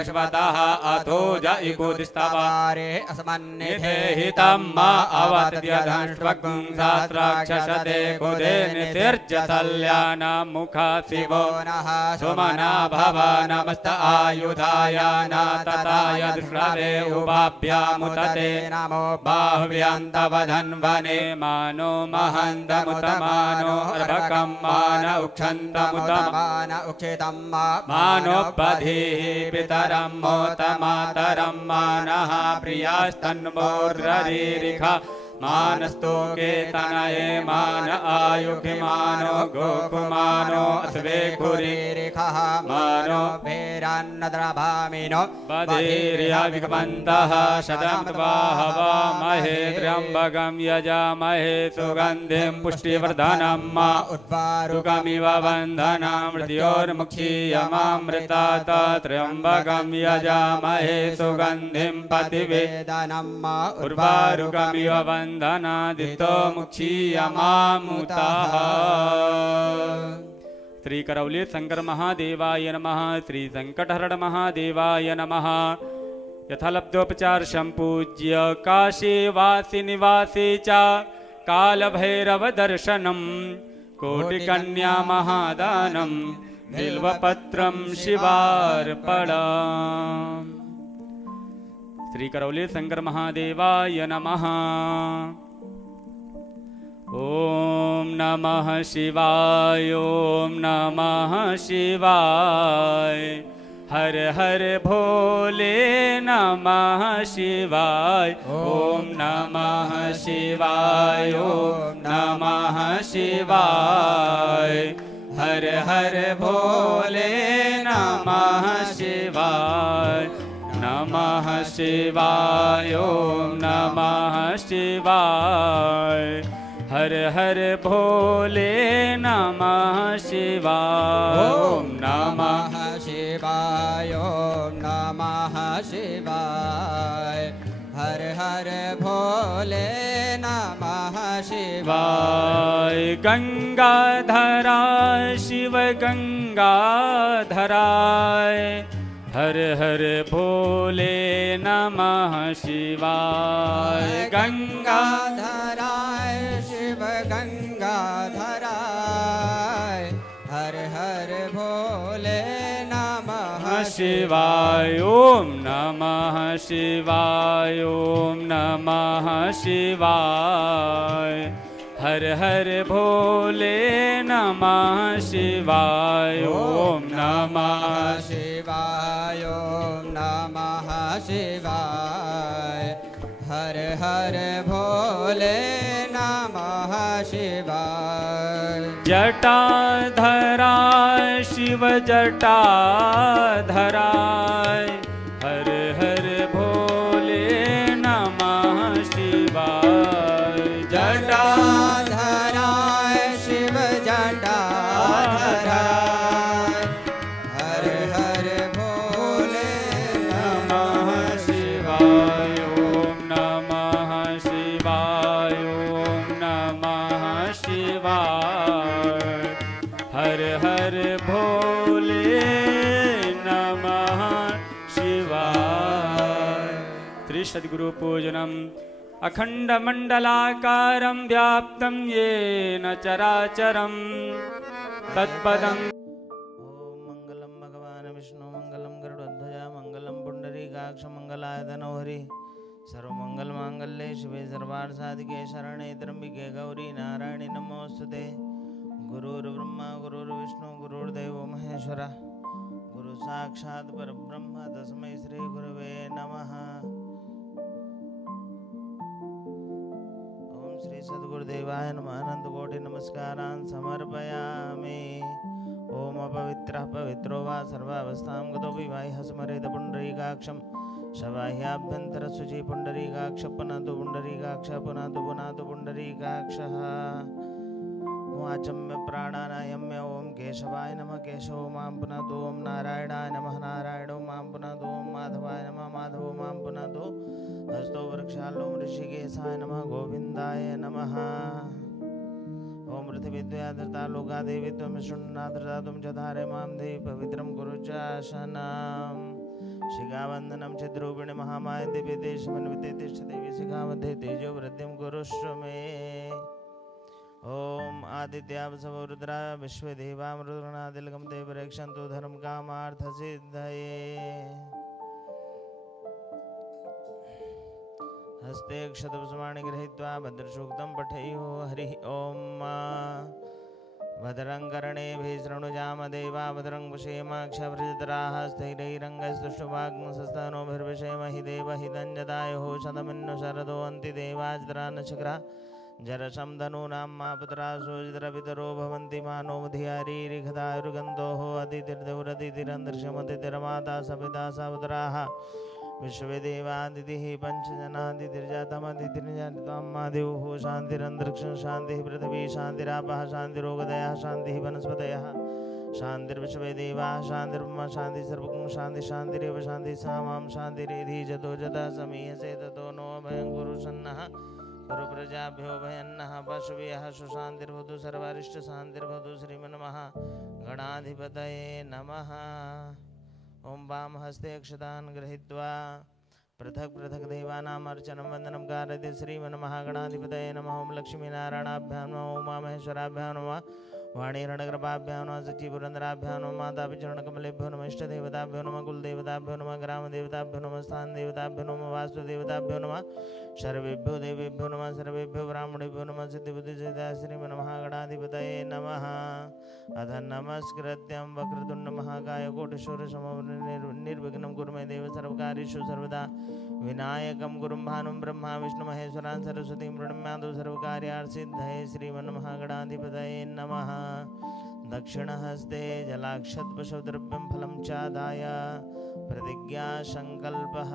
प्रश्वतः अथो जयिकुदिस्तवारे अस्मन्निधे हितं मा अवत्यधंष्वगुं सहस्राक्षसते कुदे नितिर्जसल्यानामुखा शिवो नः सुमना भव नमस्त आयुधाय नातताय दृष्टवे उभाभ्यामुतते नमो बाह्व्यन्तवधन्वने मानो महन्तमुतमानो अर्भकं मान उक्षन्तमुतमान उक्षितं मानोपधीः पितरं मोतमातरं मानः प्रियास्तन्मोर्ररीरिखा मानस्तोके तनये मान आयुखिमानो गोकुमानो अस्वेखुरीरिखः मानो भेरान्नद्रभामिनो बधिर्यभिगमन्तः शतमत्वाहवामहे त्र्यम्बकं यजामहे सुगन्धिं पुष्टिवर्धनं मा उद्वारुकमिव बन्धना मृत्योर्मुक्षीयमामृतात् त्र्यम्बकं यजामहे सुगन्धिं पतिवेदनं मा उर्वारुकमिव बन्धनादितो मुक्षीयमामुतः। श्री करौली शंकर महादेवाय नमः। श्री संकटहरण महादेवाय नमः। यथालब्धोपचार संपूज्य काशी वासी निवासी च कालभैरव दर्शनम कोटिकन्या महादानम बिल्वपत्रम शिवार्पणम्। श्री करौली शंकर महादेवाय नमः। ओम नमः शिवाय ओम नमः शिवाय हर हर भोले नमः शिवाय ओम नमः शिवाय ओम नमः शिवाय हर हर भोले नमः शिवाय नमः शिवाय ओम नमः शिवाय हर हर भोले नमः शिवाय ओम नमः शिवाय ओम नमः शिवाय हर हर भोले नमः शिवाय। गंगाधराय शिव गंगाधराय हर हर भोले नमः शिवाय। गंगाधराय शिव गंगाधराय हर हर भोले नमः शिवाय ओम नमः शिवाय ओम नमः शिवाय हर हर भोले नमः शिवाय ओम नमः शिवाय ओम नमः शिवाय हर हर भोले नमः शिवाय। जटाधराय शिव जटाधराय हर हर भोले नमः शिवाय। जटाधराय शिव जटाधराय हर हर भोले नमः शिवाय ओम नमः शिवाय ओम नमः शिवाय हर हर भोले नमः शिवाय। श्री सद्गुरु पूजनम अखंड मंडलाकारं व्याप्तं येन चराचरं तत्पदं। मंगलम भगवान विष्णु मंगलम गरुड़ध्वज मंगलम पुंडरीकाक्ष मंगलाय तनोहरि सर्वमंगल मांगल्ये शिवे सर्वार्थ साधिके शरणे त्र्यंबिके गौरी नारायणी नमोस्तुते। गुरुर्ब्रह्मा गुरुर्विष्णु गुरुर्देवो महेश्वरा गुरु साक्षात् परब्रह्म तस्मै श्री गुरुवे नमः। ओम श्री सद्गुरुदेवाय नमः। अनंत कोटि नमस्कारान् समर्पयामि। ओम अपवित्रः पवित्रो वा सर्वावस्थां गतोऽपि बाह्यः स्मरेत पुण्डरीकाक्षं शबाह्याभ्यन्तरशुचि पुण्डरीकाक्ष पुनातु पुण्डरीकाक्ष पुनातु पुनातु पुण्डरीकाक्षः। वाचम्य प्राणानायम्य ओम केशवाय नमः केशव मां पुनातु ओम नारायणाय नमः नारायणो मां पुनातु ओम माधवाय नमः माधवो मां पुनातु हस्तो वृक्षालो ऋषिकेशाय नमः गोविंदाय नमः। ओम पृथिवीद्वया धृता लोका देवी त्वं शृण्वनाधृता त्वं च धारे मां देवी पवित्रं कुरु च आसनं। शिखाबन्धनं चिद्रूपिणी महामाया दिव्य देशमन्विते तिष्ठति विशिखामध्ये तेजो वृद्धिं कुरुष्व मे। ओम आदित्यावसव रुद्रा विश्वदेवा मृदुगणादिलकं ते प्रेक्षन्तु धर्म कामार्थ सिद्धये। हस्ते क्षतपुष्पाणि गृहीत्वा भद्रसूक्तं पठेयुः। हरिः ओम। भद्रं कर्णेभिः शृणुयाम देवा भद्रं पश्येमाक्षभिर्जत्राः स्थैरैरङ्गैस्तुष्टुवाग्मसस्तनोभिर्विषेमहि देवहितं जदायुः शतमिन्नु शरदो अन्ति देवाजरा नक्षत्रा जरशं धनूनां मा पुत्रासो जितरपितरो भवन्ति मानोमधियारीरिखदायुर्गन्धोः अदितिर्देवरदितिरन्दर्शमदितिरमाता सपिता सपुत्राः विश्वदेवादितिः पञ्चजनादितिर्जातमदितिर्जातं मादिवुः शान्तिरन्तरिक्षं शान्तिः पृथिवी शान्तिरापः शान्तिरोगदयः शान्तिः वनस्पतयः शान्तिर्विश्वदेवाः शान्तिर्ब्रह्म शान्तिः सर्वगं शान्ति शान्तिरेव शान्तिः सामां शान्तिरेधि जतो जतः समीहसे ततो नो अभयं कुरु सन्नः कुरु प्रजाभ्यो भयन्नः पशुभ्यः सुशान्तिर्भवतु सर्वारिष्टशान्तिर्भवतु श्रीमन्मः गणाधिपतये नमः। ओम वाम हस्ते अक्षतान् गृहीत्वा पृथक् पृथक् देवानाम् अर्चनं वन्दनं कारयति श्रीमन्महागणाधिपतये नमः। ओम लक्ष्मीनारायणाभ्यां नमः उमामहेश्वराभ्यां नमः वाणीरणकृपाभ्यां नमः सच्चिपुरन्दराभ्यां नमः मातापिचरणकमलेभ्यो नमः इष्टदेवताभ्यो नमः कुलदेवताभ्यो नमः ग्रामदेवताभ्यो नमः स्थानदेवताभ्यो नमः वास्तुदेवताभ्यो नमः सर्वेभ्यो देवेभ्यो नमः सर्वेभ्यो ब्राह्मणेभ्यो नमः सिद्धिबुद्धिसिद्धा श्रीमन्महागणाधिपतये नमः। अथ नमस्कृत्यं वक्रतुण्डमहाकाय कोटिसूर्यसमं कुरु मे देव सर्वकार्येषु सर्वदा विनायकं गुरुं भानुं ब्रह्मा विष्णुमहेश्वरान् सरस्वतीं प्रणम्यादौ सर्वकार्यार्थसिद्धये श्रीमन्महागणाधिपतये नमः। दक्षिणहस्ते जलाक्षतपशुद्रव्यं फलं चादाय प्रतिज्ञासङ्कल्पः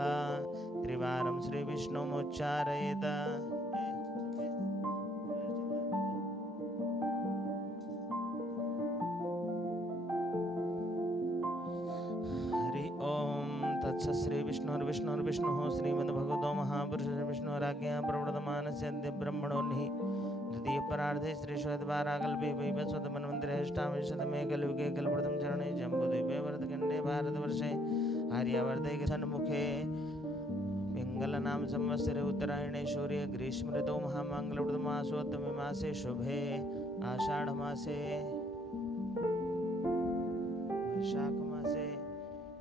त्रिवारं श्रीविष्णुमुच्चारयेत्। श्री विष्णुर्विष्णुर्विष्णुः श्रीमद्भगवतो महापुरुषस्य विष्णुराज्ञया प्रवर्तमानस्य अद्य ब्रह्मणोऽन्निः द्वितीयपरार्धे श्रीश्वेतवाराकल्पे वैवस्वतमन्वन्तरेष्टाविंशतमे कलियुगे कल्पप्रथम चरणे जम्बूद्वीपे भरतखण्डे भारतवर्षे आर्यावर्ते सन्मुखे पिङ्गलनाम संवत्सरे उत्तरायणे सूर्य ग्रीष्मऋतौ महामङ्गलप्रदमासोत्तमे मासे शुभे आषाढमासे वैशाखमासे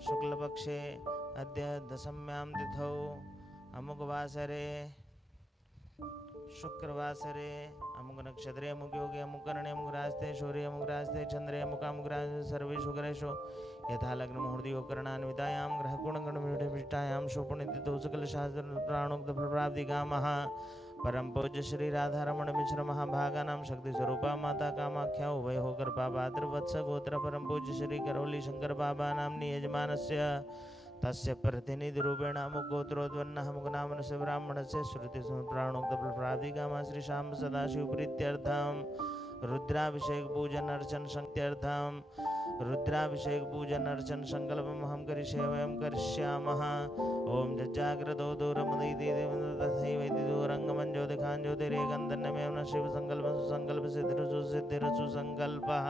शुक्लपक्षे अद्य दशम्यां तिथौ अमुकवासरे शुक्रवासरे अमुक नक्षत्रे अमुक योगे अमुक करणे अमुक रास्ते सूर्य अमुक रास्ते चंद्रे अमुक रास्ते सर्वेषु ग्रहेषु यथा लग्न मुहूर्तयोगकरणान्वितायां ग्रहगुणगणविशिष्टायां शोभनितिथौ सकलशास्त्र प्राणोक्त फलप्राप्तिकामः परम पूज्य श्री राधारमण मिश्र महाभागानां शक्ति स्वरूपा माता कामाख्या उभय होकर पात्र वत्स गोत्र परम पूज्य श्री करौली शंकर बाबा नामनी यजमानस्य तस्य प्रतिनिधि रूपेण अमुक गोत्रोद्वन्नः अमुक नामनस्य ब्राह्मणस्य श्रुति प्राणोक्त फलप्राप्तिकामः श्री शाम सदाशिव प्रीत्यर्थं रुद्राभिषेक पूजन अर्चन संत्यर्थं रुद्राभिषेक पूजन अर्चन संकल्पम हम करिष्ये वयं करिष्यामः। ओम जज्जाग्रतो दूरमुदयति तथैवैति दूरंगमं ज्योतिखां ज्योतिरेकन्दन्यमेव न शिव संकल्प सुसंकल्प सिद्धिरसु संकल्पः।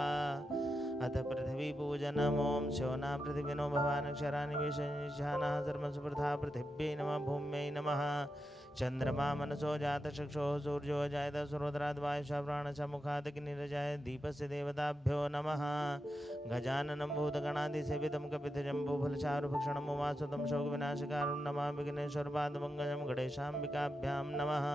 अथ पृथ्वी पूजनम् ओम शोना पृथिविनो भवानक्षराणि विशेषानः धर्मसुप्रथा पृथिव्यै नमः भूम्यै नमः। चंद्रमा मनसो जात चक्षुः सूर्यो जायत सुरोधराद् वायुषा प्राणशः मुखात् अग्निर्जायत दीपस्य देवताभ्यो नमः। गजाननं भूतगणाधिसेवितं कपितजम्बूफलचारुभक्षणम् उमासुतं शोकविनाशकारणं नमामि विघ्नेश्वरपादपङ्कजं गणेशाम्बिकाभ्यां नमः।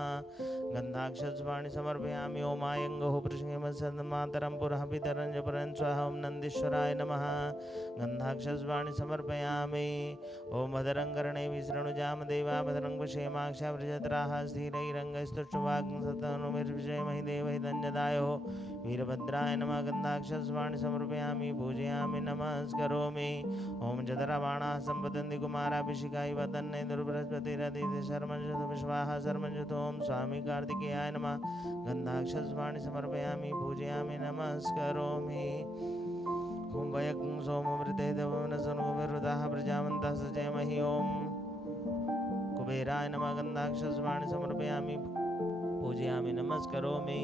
गन्धाक्षस्वाणि समर्पयामि ओम आयङ्गुः पृष्णिमसन्मातरं पुरः पितरं जपरं स्वाहा ओम नन्दीश्वराय नमः। गन्धाक्षस्वाणि समर्पयामि ओम भद्रं कर्णेभिः शृणुयाम देवा भद्रं पश्येमाक्षभिर्जत्राः स्थिरैरङ्गैस्तुष्टुवाग्मसस्तनूभिर्विषेमहि देवहितं जदायुः वीरभद्राय नमः। गन्धाक्षस्वाणि समर्पयामि पूजयामि नमस्करोमि ओम जतराबाणाः सम्पतन्ति कुमाराभिषेकाय वदन्ने दुर्बृहस्पतिरदिति शर्मञ्जुतो विश्वाः शर्मञ्जुतो ओम स्वामी कार्तिकेयाय नमः। गन्धाक्षस्वाणि समर्पयामि पूजयामि नमस्करोमि ओम वयं सोमवृते देववनसनुविरुदाः प्रजावन्तः सचेमहि ओम कुबेराय नमः। गन्धाक्षस्वाणि समर्पयामि पूजयामि नमस्करोमि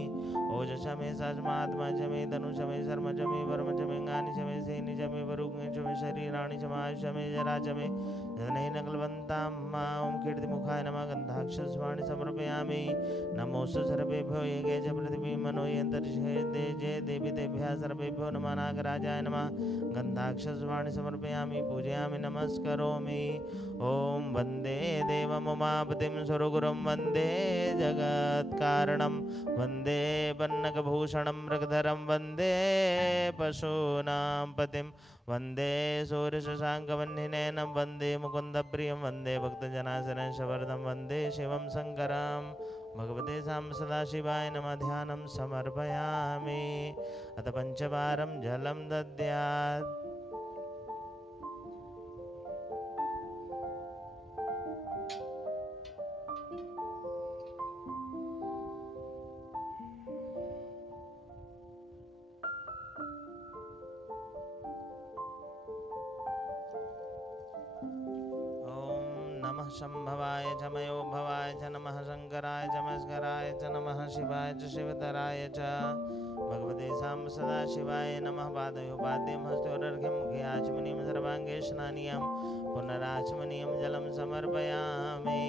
ओजसा मे साजमात्मा च मे धनुष मे शर्म च मे वर्म च मे गानि च मे सेनि च मे वरुग्नि च मे शरीराणि च मायुष मे जरा च मे जनैः नकलवन्तां ओं कीर्तिमुखाय नमः गन्धाक्षस्वाणि समर्पयामि नमोऽस्तु सर्वेभ्यो ये च पृथिवी मनो यन्तरिक्षे जय देवी देभ्यः सर्वेभ्यो नमः नागराजाय नमः गन्धाक्षस्वाणि समर्पयामि पूजयामि नमस्करोमि ॐ वन्दे देवमुमापतिं सुरगुरुं वन्दे जगत्कारणं वन्दे पन्नगभूषणं मृगधरं वन्दे पशूनां पतिं वन्दे सूर्यशशाङ्कवह्निनयनं वन्दे मुकुन्दप्रियं वन्दे भक्तजनाशनशवर्धं वन्दे शिवं शङ्करं भगवते सां सदाशिवाय नमः ध्यानं समर्पयामि अथ पञ्चवारं जलं दद्यात् शंभवाय च मयोभवाय च नमः शंकराय च मस्कराय च नमः शिवाय च शिवधराय च भगवते सां सदाशिवाय नमः पादयोपाद्यं हस्तोरर्घ्यं मुखे आचमनीयं सर्वाङ्गे स्नानीयं पुनराचमनीयं जलं समर्पयामि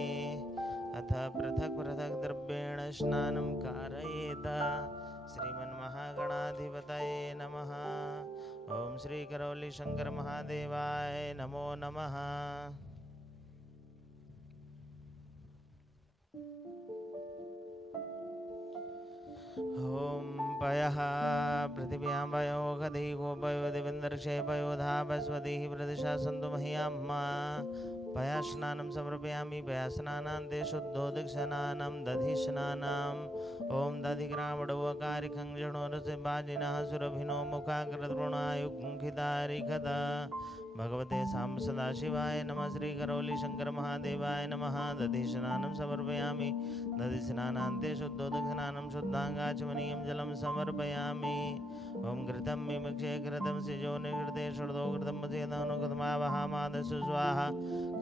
अथ पृथक् पृथक् द्रव्येण स्नानं कारयेत श्रीमन्महागणाधिपतये नमः ओं श्री करौली शंकर महादेवाय नमो नमः ओम पयः पृथिव्यां पयो गदिगो पयो देवेन्द्रक्षे पयो धावस्वतिः प्रदिशा सन्तु मह्यम्मा पयास्नानं समर्पयामि पयास्नानान्ते शुद्धोदकस्नानं दधिस्नानम् ॐ दधिग्रामडवकारिखं जणोरसे बाजिनः सुरभिनो मुखाग्रद्रोणायुग्मुखितारिखत भगवते सां सदाशिवाय नमः श्री करौली शंकर महादेवाय नमः दधिस्नानं समर्पयामि दधिस्नानान्ते शुद्धोदकस्नानं शुद्धाङ्गाचमनीयं जलं समर्पयामि ओम घृतं मिमक्षे घृतं सिजो निघृते षड्दो घृतं मसेदनुघृतमावहामादसु स्वाहा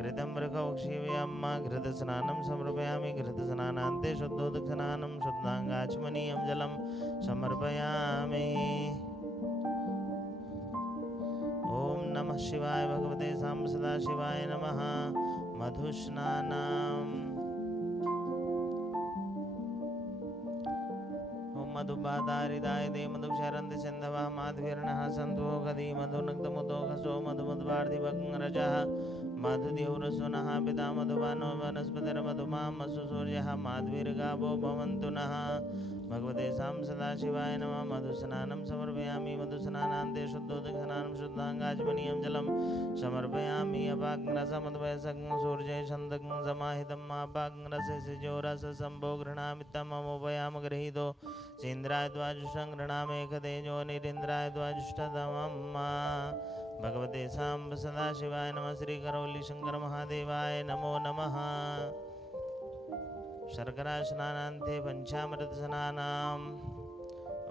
घृतं मृगौक्षीव्यम्मा घृतस्नानं समर्पयामि घृतस्नानान्ते शुद्धोदकस्नानं शुद्धाङ्गाचमनीयं जलं समर्पयामि ओम नमः शिवाय भगवते सां सदाशिवाय नमः मधुस्नानम् मधुबाधारिदाय दे मधुक्षरन्ति सिन्धवः माध्वीर्णः सन्तो गदी मधुनक्तमुदोघसो मधुमध्वार्धिभग्रजः मधुद्यौरसुनः पिता मधुबानो वनस्पतिर्मधुमामसु सूर्यः माध्वीर्गावो भवन्तु नः भगवते सां सदाशिवाय नमः मधुस्नानं समर्पयामि मधुस्नानान्ते शुद्धोदकस्नानं शुद्धाङ्गाचमनीयं जलं समर्पयामि अपाग्रसमद्वयसं सूर्ये छन्दकं समाहितम् अपाग्रसे सिजोरससम्भो गृह्णामि तममुपयाम गृहीतो चेन्द्राय द्वाजुषं गृह्णामेकतेजो निरीन्द्राय द्वाजुष्टतमम् भगवते सां सदाशिवाय नमः श्री करौली शंकर महादेवाय नमो नमः शर्करा स्नानान्ते पंचामृत स्नानाम्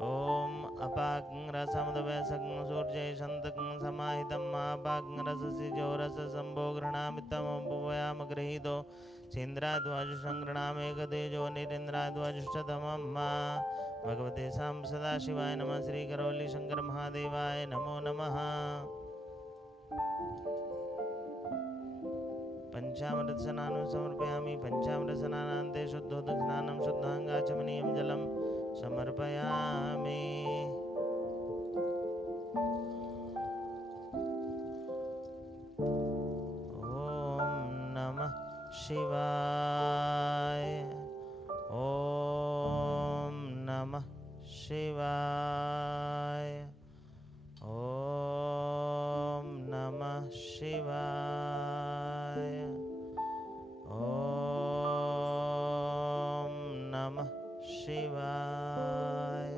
ओम अपाग्रसमद्वयसं सूर्ये छन्दकं समाहितम् अपाग्रससिजोरससम्भो गृह्णामि तममुपयाम गृहीतो चेन्द्राय द्वाजुषं गृह्णामेकतेजो निरीन्द्राय द्वाजुष्टतमम् भगवते सां सदाशिवाय नमः श्री करौली शंकर महादेवाय नमो नमः पंचामृत स्नानं समर्पयामि पंचामृत स्नानान्ते शुद्धोदकस्नानं शुद्धाङ्गाचमनीयं जलं समर्पयामि ओम नमः शिवाय ओम नमः शिवाय ओम नमः शिवाय ओम नमः शिवाय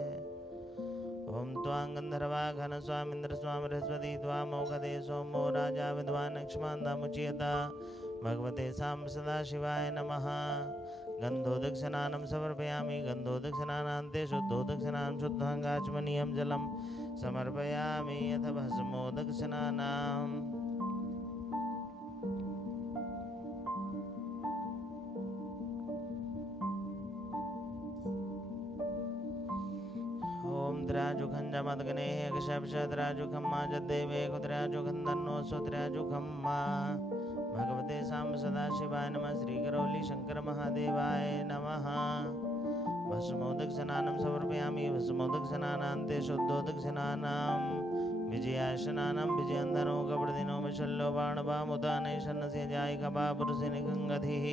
ओम त्वां गंधर्वा घन स्वामिंद्र स्वाम बृहस्पति त्वामोघदे सोमो राजा विद्वान् लक्ष्मणमुच्यत भगवते सां सदाशिवाय नमः गन्धोदकस्नानं समर्पयामि गन्धोदकस्नानान्ते शुद्धोदकस्नानं शुद्धाङ्गाचमनीयं जलं समर्पयामि अथ भस्मोदकस्नानम् त्र्याजुखञ्जमद्गने कश्यपशत्राजुखम्मा जद्देवे कुत्र्याजुखन्दन्नो सुत्र्याजुखम्मा भगवते साम्ब सदाशिवाय नमः। श्रीकरौली शंकर महादेवाय नमः। भस्मोदक स्नानं समर्पयामि। भस्मोदक स्नानान्ते शुद्धोदक स्नानं विजयाशनानं विजयन्दनो कपड़दिनो विशल्यो बाणवामुदाने शन्नसे जाय कपापुरुषिनि गङ्गधिः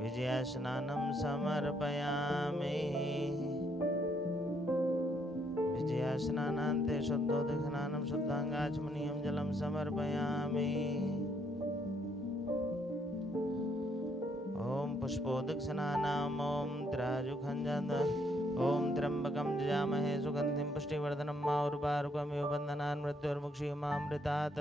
विजयाशनानं समर्पयामि। विजयाशनानान्ते शुद्धोदक स्नानं शुद्धाङ्गाचमनीयं जलं समर्पयामि। ओम पुष्पोदक स्नानाम ओम त्र्याजुखञ्जद ओम त्र्यंबकं जजामहे सुगन्धिं पुष्टिवर्धनं उर्वारुकमिव बन्धनान् मृत्युर्मुक्षीयमामृतात्।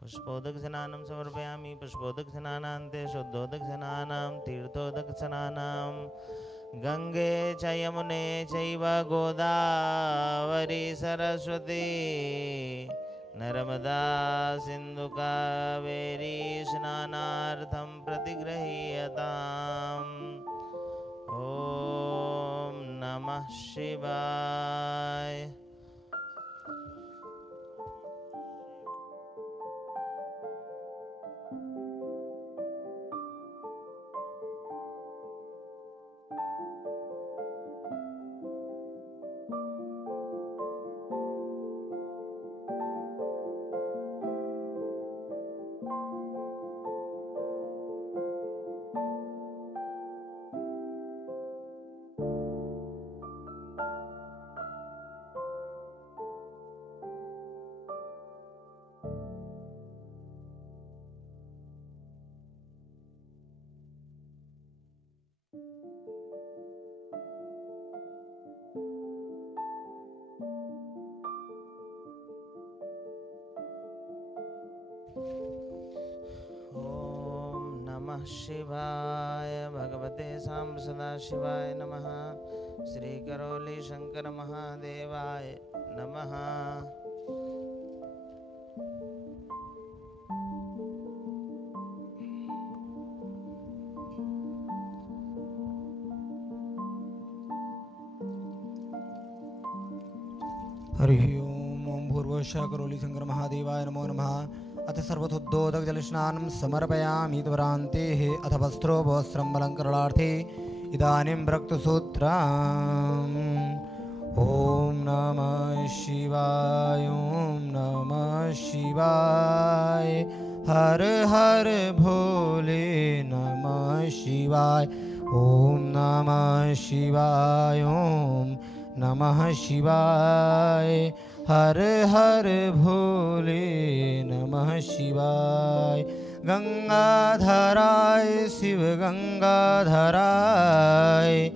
पुष्पोदक स्नानं समर्पयामि। पुष्पोदक स्नानान्ते शुद्धोदक स्नानां तीर्थोदक स्नानां गंगे च यमुने चैव गोदावरी सरस्वती नर्मदा सिंधु कावेरी स्नानार्थं प्रतिगृह्यताम्। ओम नमः शिवाय। नमः शिवाय। भगवते साम्ब सदाशिवाय नमः। श्री करौली शंकर महादेवाय नमः। हरि ओम। ओम भूर्भुवस्सुः करौली शंकर महादेवाय नमो नमः। अथ सर्वथोद्योतक जलस्नानं समर्पयामि। त्वरान्तेः अथ वस्त्रो वस्त्रं अलङ्करणार्थे इदानीं रक्तसूत्रम्। ॐ नमः शिवाय। ॐ नमः शिवाय। हर हर भोले नमः शिवाय। ॐ नमः शिवाय। ॐ नमः शिवाय। हर हर भोले नमः शिवाय। गंगाधराय शिव गंगाधराय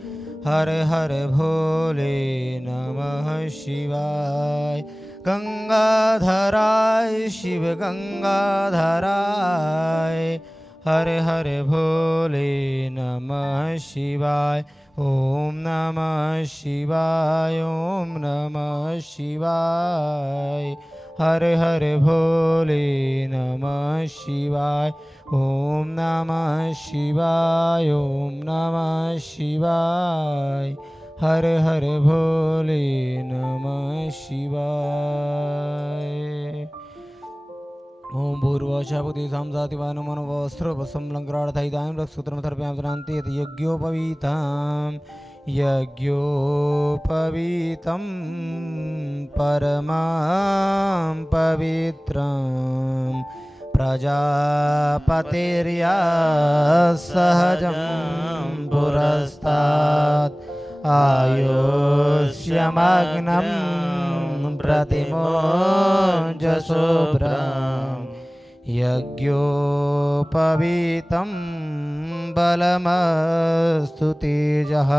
हर हर भोले नमः शिवाय। गंगाधराय शिव गंगाधराय हर हर भोले नमः शिवाय। ओम नमः शिवाय। ओम नमः शिवाय। हर हर भोले नमः शिवाय। ओम नमः शिवाय। ओम नमः शिवाय। हर हर भोले नमः शिवाय। ओम भूर्भुवस्सुः संजातिवानो मनोवस्त्रवसंलङ्कार्थैदानीं रक्षसूत्रं समर्पयामि। त्वरान्ते यज्ञोपवीतं परमां पवित्रं प्रजापतिर्या सहजं पुरस्तात् आयुष्यमग्नं प्रतिमोजशुभ्रं यज्ञोपवीतं बलमस्तु तेजः।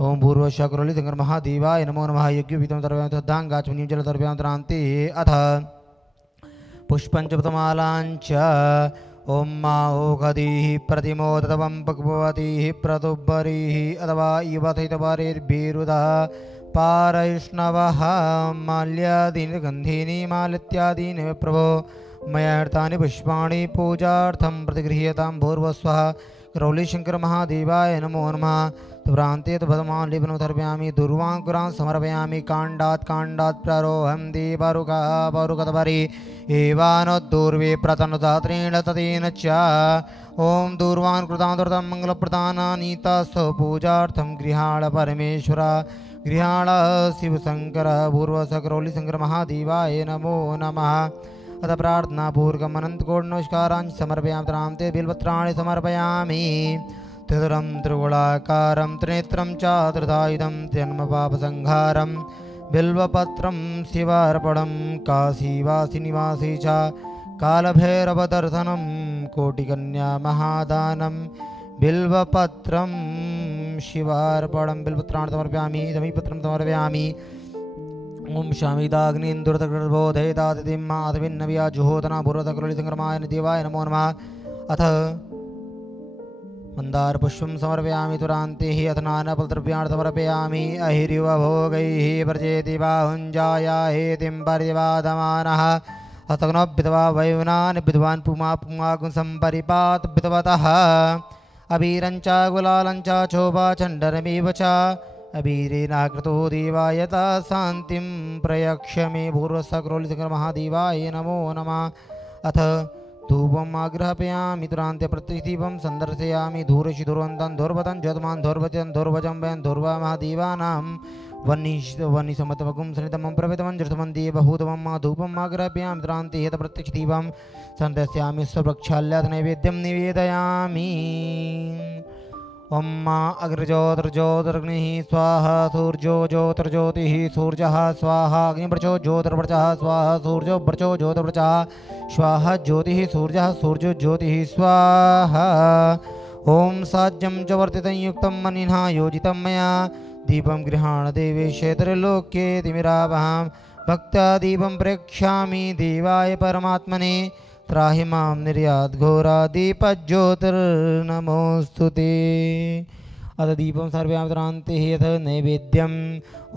ओम भूर्भुवस्सुः करौली शंकर महादेवाय नमो नमः। यज्ञोपवीतं तर्पयामि तद्धाङ्गाचमनीयं जलतर्पयामि। अथ पुष्पञ्चपतमालाञ्च ओम माओघधीः प्रतिमोदतवं पक्वतीः प्रतुब्बरीः अथवा युवथितवारेर्भिरुदः पारैष्णवः माल्यादीनि गन्धीनि मालित्यादीनि प्रभो मया हृतानि पुष्पाणि पूजार्थं प्रतिगृह्यतां। भूर्भुवस्सुः करौली शंकर महादेवाय नमो नमः प्रान्ते भदमान् लेपनं तर्पयामि दुर्वाङ्कुरान् समर्पयामि काण्डात् प्रारोहं देवारुकतपरि एवानोद्दूर्वे प्रतनुदात्रेण ततेन च ॐ दूर्वान् कृतां दुर्तं मङ्गलप्रदानानीतास्तु पूजार्थं गृहाण परमेश्वर गृहाण शिवशङ्कर पूर्वसकरौली शङ्कर महादेवाय नमो नमः अथ प्रार्थनापूर्वकम् अनन्तकोटि नमस्कारान् समर्पयामि त्रान्ते बिल्वत्राणि समर्पयामि त्रिदुरं त्रिगुणाकारं त्रिनेत्रं च त्रिधायुधं जन्मपापसंहारं बिल्वपत्रं शिवार्पणं काशीवासिनिवासी च कालभैरवदर्शनं कोटिकन्या महादानं बिल्वपत्रं शिवार्पणं बिल्वपत्राणि समर्पयामि समीपत्रं समर्पयामि ओम शामिदाग्निन्दुरतकृतबोधयतातिथिं माधविन्नव्या जुहोतना पूर्वतकरुलिसङ्क्रमाय देवाय नमो नमः अथ मन्दारपुष्पं समर्पयामि तुरान्ते हि अथ नानाफलद्रव्याणि समर्पयामि अहिरिवभोगैः व्रजेति बाहुञ्जाया हेतिं परिवादमानः अतग्नोभितवा वयुनानि विद्वान् पुमागुं सम्परिपात विद्वतः अबीरञ्च गुलालञ्च चोभाचण्डनमेव च अबीरेनाकृतो देवायता शान्तिं प्रयक्ष मे पूर्वसकरोलिसङ्क्रमहादेवाय नमो नमः अथ धूपम् आग्रहपयामि तुरान्ते प्रतिदीपं सन्दर्शयामि धूरशि धुर्वन्तं धुर्वतं ज्योतमान् धुर्वतं धुर्वजं वयं धुर्वा महादेवानां वह्निसमतमकुं सनितमं प्रवेतमं जृतमं देवभूतमं मा धूपम् आग्रहपयामि तुरान्ते यत् प्रत्यक्षदीपं सन्दर्शयामि स्वप्रक्षाल्यात् नैवेद्यं निवेदयामि ओम अग्रज्योतिर्ज्योतिर्ग्निः स्वाहा सूर्यो ज्योतिर्ज्योतिः सूर्यः स्वाहा अग्निवर्चो ज्योतिर्वर्चः स्वाहा सूर्यो वर्चो ज्योतिर्वर्चः स्वाहा ज्योतिः सूर्यः सूर्यो ज्योतिः स्वाहा ओम साज्यं च वर्तितं युक्तं मनिना योजितं मया दीपं गृहाण देवेशे त्रिलोक्ये तिमिरावहं भक्त्या दीपं प्रेक्ष्यामि देवाय परमात्मने त्राहि मां निर्याद्घोरादीपज्योतिर्नमोऽस्तुते अथ दीपं सर्वयामि त्रान्ते अथ नैवेद्यम्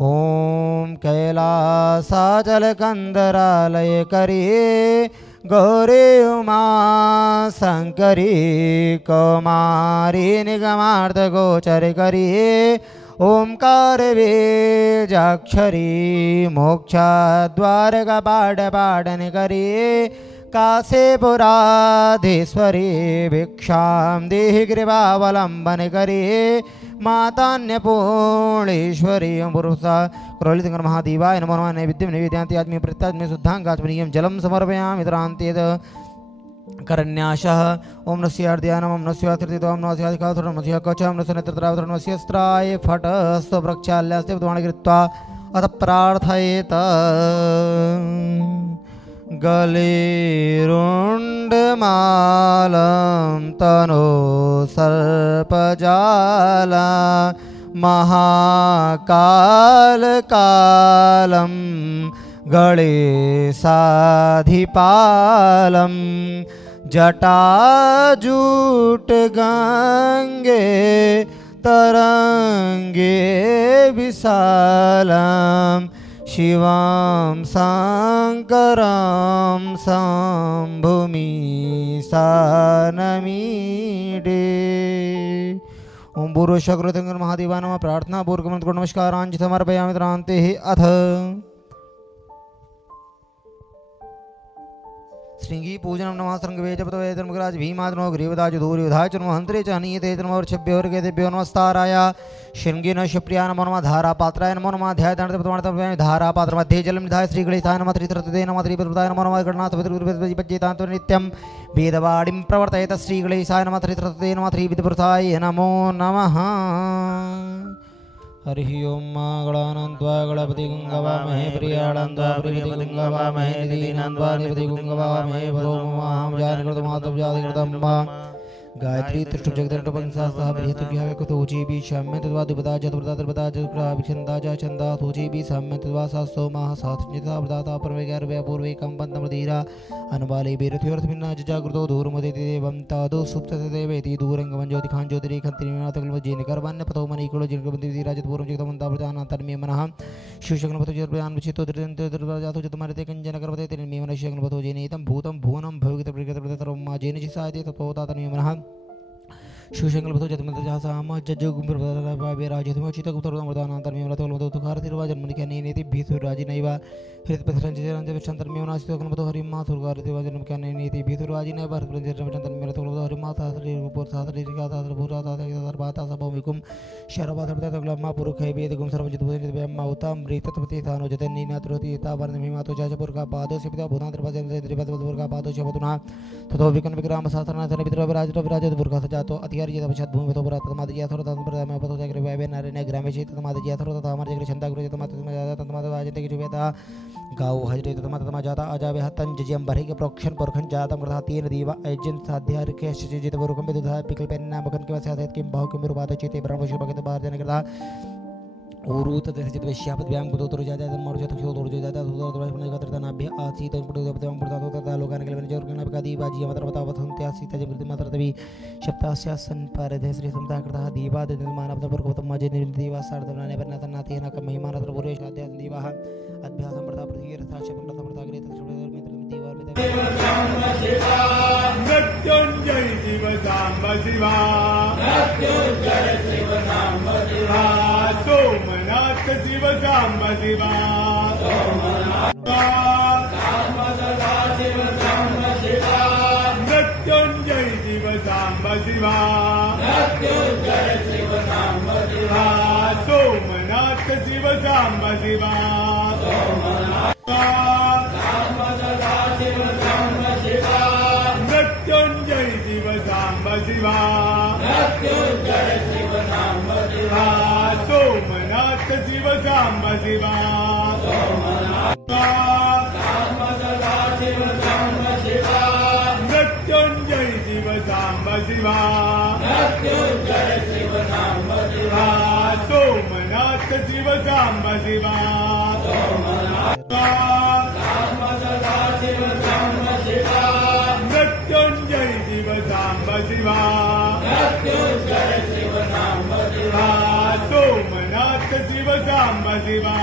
ॐ कैलासाचलकन्दरालयकरी गौरी उमा शङ्करी कौमारी निगमार्थगोचरकरी ओंकार बीजाक्षरी मोक्षद्वारकपाटपाटन करी काशीपुराधीश्वरी भिक्षां देहि कृपावलम्बन करी मातान्यपूर्णेश्वरी पुरुषा करौलिशंकर महादेवाय नमो नमः नैवेद्यं निवेदयामि आत्मीय प्रत्यात्मीय शुद्धाङ्गाचमनीयं जलं समर्पयामि तरान्तेद करन्याशः ओम नस्यार्ध्यानम ओम नस्यात्रितोम नस्याधिकाथुर नमस्य कवचम नस्यनेत्रत्रावथुर नस्यस्त्राय फट स्वप्रक्षाल्यास्ते विद्वान् कृत्वा अथ प्रार्थयेत गलेरुण्डमालं तनो सर्पजाला महाकालकालं गणेशाधिपालं जटाजूट गंगे तरंगे विशालं शिवं शंकरं शंभुमि सानमीडे ओम पूर्वशक्रोतिंगर महादेवाय नमः प्रार्थना पूर्वकं नमस्कारांजि समर्पयामि त्रान्ते अथ श्रृंगी पूजनम नमः श्रृंगवेजपतवे धर्मराज भीमादनो ग्रीवदाज दूर्योधाय च नमः हंत्रे च हनीयते नमोर्षभ्यो वर्गेभ्यो नमस्ताराय श्रृंगी न शिवप्रिया नमो नमः धारापात्राय नमो नमः ध्याय दंडपतवाणतमवे धारापात्र मध्ये जलम निधाय श्री गणेशाय नमः त्रित्रते नमः त्रिप्रदाय नमो नमः गणनाथ विद्युपज्जेतांत नित्यं वेदवाणीं प्रवर्तयेत श्री गणेशाय नमः त्रित्रते नमः त्रिविधपुरुषाय नमो नमः हरि ओम गणानंत्वा गणपति गंगवामहे प्रियाणंत्वा प्रियपति गंगवामहे निधीनंत्वा निधि गंगवामहे भदोमहां जानकृतमातव जातिकृतम्बा गायत्री त्रिष्टुप जगदण्डपंसासह बृहत्भ्यः कुतोजीबी शाम्य तद्वा दुपदा जतुपदा त्रिपदा जतुक्रा विछन्दा च छन्दा तोजीबी साम्य तद्वा सास्तो माह सात्रिता प्रदाता परमेगारव्या पूर्वे कंपन्तमधीरा अनुबाले बेरथ्योर्थमिन्ना जागृतो दूरमदेति देवं तादो सुप्तते देवेति दूरंगमं ज्योतिखां ज्योतिरेखन्तिनिनाथकल्मजेनिकर्वाण्य पतो मनीकुलो जिनकबन्दिति राजतपूर्वं जगतमन्ता प्रजानान्तर्मे मनः शिवशक्नपतो जर्पयान् विचितो दृढन्तो जतमरते कञ्जनकर्वते तिर्मे मनः शक्नपतो जेनेतं भूतं भुवनं भवगतप्रगतप्रतरं मा जेनचिसायते तपोता तन्मे मनः शिवशंकर बतो जतमत जहासाम जज्जुगुंबर बदावे राजधुम चितकुतरम वरदानांतरमिमलतो तुखारतिर्वा जन्मनिकने नेति भीसुराजि नैवा हृतपथरंजयरंजविषंतरमिमनासितोकनबतो हरिमा सुरगारतिर्वा जन्मनिकने नेति भीसुराजि नैवा हृतपथरंजयरंजविषंतरमिमलतो हरिमा सासरिपुर सासरिका सासरपुरा सासरबाता सबोमिकुम शरबाधरतगलमा पुरुखै वेदगुम सर्वजितभुजनितव्यम्मा उताम मृतत्वति थानो जतन्नीनात्रोति तावर्णमिमातो जाजपुरका पादो सिपिता भूतांतरपजनद्रिपदपुरका पादो शबतुना ततो विकन विक्राम शासनाथन विद्रविराजविराजपुरका सजातो अतिहार्य तपछद्भूमितो पुरातमादजिया थोरतमप्रदामे पतो जग्रे वैवे नारेने ग्रामेशि तमादजिया थोरतमार जग्रे छंदा गुरु तमातमादा तमादाजते कि जुवेता गाओ हजरे तमातमा जाता अजावे हतन जजियम बरहि के प्रोक्षण परखन जाता मृता तीन दीवा एजेंट साध्यार के शिजित वरुकम विदुधा पिकल पेन्ना मकन के वसायत के बहु के मुरबातो चिते ब्रह्मशि भगत बाहर जाने करता ओरू तदेश चित विश्यापत व्याम बुतो तो जाता है मर जाता है तो जाता है तो बने का तरता नाभि आसी तो पुटो देवता पुटो तो लोकान के लिए जोर करना बेकादी बाजी मतलब बताओ बसंत आसी तजे बिल्कुल मात्र तभी शब्दास्यासन पर देशरी समता करता दीवा दे मानव पर को तम मजे दीवा सार बनाने पर नाता नाते ना का महिमा रत्र पुरेश आद्या दीवा अभ्यास समता पृथ्वी रथा शब्द समता करे तत्सुर में दीवा में मृत्युंजय शिव सांब शिवा मृत्युंजय शिव सांब शिवा सोमनाथ शिव सांब शिवा सोमनाथ शिव सांब शिवा मृत्युंजय शिव सांब शिवा मृत्युंजय शिव सांब शिवा सोमनाथ शिव सांब शिवा सोमनाथ शिव सांब शिवा मृत्युंजय शिव सांब शिवा मृत्युंजय शिव सांब शिवा सोमनाथ शिव सांब शिवा सोमनाथ शिव सांब शिवा मृत्युंजय शिव सांब शिवा मृत्युंजय शिव सांब शिवा सोमनाथ शिव सांब शिवा सोमनाथ शिव सांब शिवा मृत्युंजय शिव सांब शिवा मृत्युंजय शिव सांब शिवा सोमनाथ शिव सांब शिवा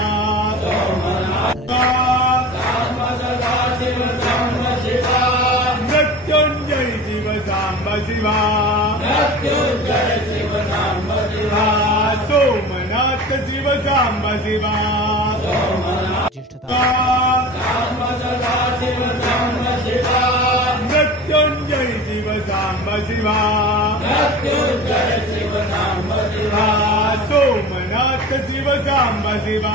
सोमनाथ शिव सांब शिवा मृत्युंजय शिव सांब शिवा मृत्युंजय शिव सांब शिवा सोमनाथ शिव सांब शिवा सोमनाथ शिव सांब शिवा मृत्युंजय शिव सांब शिवा मृत्युंजय शिव सांब शिवा सोमनाथ शिव सांब शिवा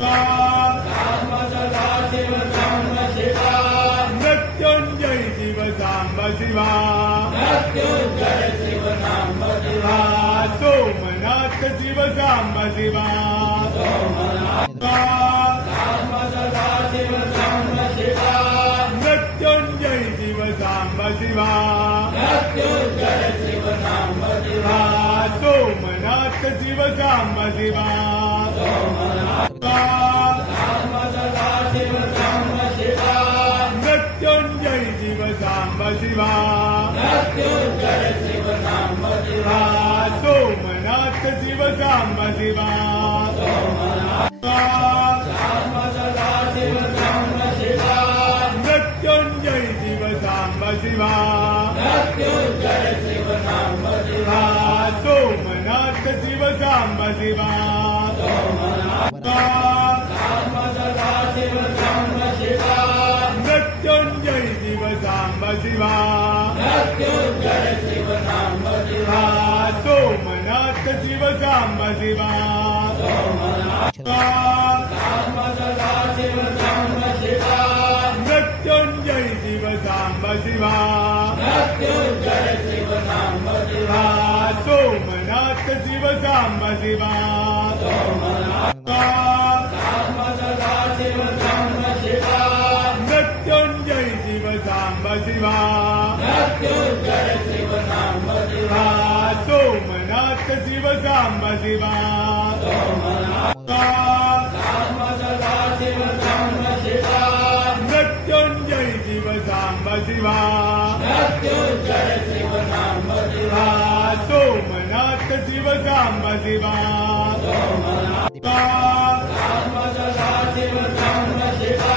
सोमनाथ शिव सांब शिवा मृत्युंजय शिव सांब शिवा मृत्युंजय शिव सांब शिवा सोमनाथ शिव सांब शिवा सोमनाथ शिव सांब शिवा मृत्युंजय शिव सांब शिवा मृत्युंजय शिव सांब शिवा सोमनाथ शिव सांब शिवा सोमनाथ शिव सांब शिवा मृत्युंजय शिव सांब शिवा मृत्युंजय शिव सांब शिवा सोमनाथ शिव सांब शिवा सोमनाथ शिव सांब शिवा मृत्युंजय शिव सांब शिवा मृत्युंजय शिव सांब शिवा सोमनाथ शिव सांब शिवा सोमनाथ शिव सांब शिवा मृत्युंजय शिव सांब शिवा मृत्युंजय शिव सांब शिवा सोमनाथ शिव सांब शिवा सोमनाथ शिव सांब शिवा मृत्युंजय शिव सांब शिवा मृत्युंजय शिव सांब शिवा सोमनाथ शिव सांब शिवा सोमनाथ शिव सांब शिवा मृत्युंजय शिव सांब शिवा मृत्युंजय शिव सांब शिवा सोमनाथ शिव सांब शिवा सोमनाथ शिव सांब शिवा मृत्युंजय शिव सांब शिवा मृत्युंजय शिव सांब शिवा सोमनाथ शिव सांब शिवा सोमनाथ शिव सांब शिवा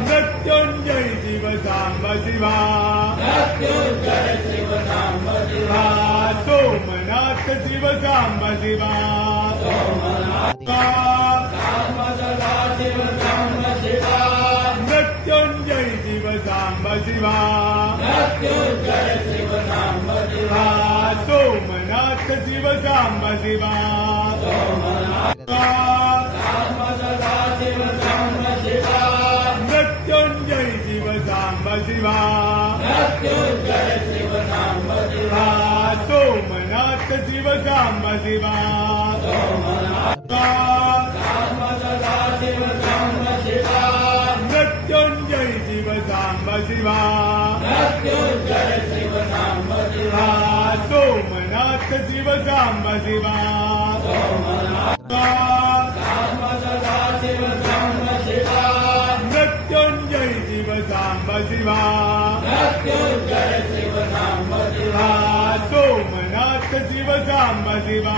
मृत्युंजय शिव सांब शिवा मृत्युंजय शिव सांब शिवा सोमनाथ शिव सांब शिवा मृत्युंजय शिव सांब शिवा मृत्युंजय शिव सांब शिवा सोमनाथ शिव सांब शिवा मृत्युंजय शिव सांब शिवा मृत्युंजय शिव सांब शिवा सोमनाथ शिव सांब शिवा मृत्युंजय शिव सांब शिवा मृत्युंजय शिव सांब शिवा सोमनाथ शिव सांब शिवा मृत्युंजय शिव सांब शिवा मृत्युंजय शिव सांब शिवा सोमनाथ शिव सांब शिवा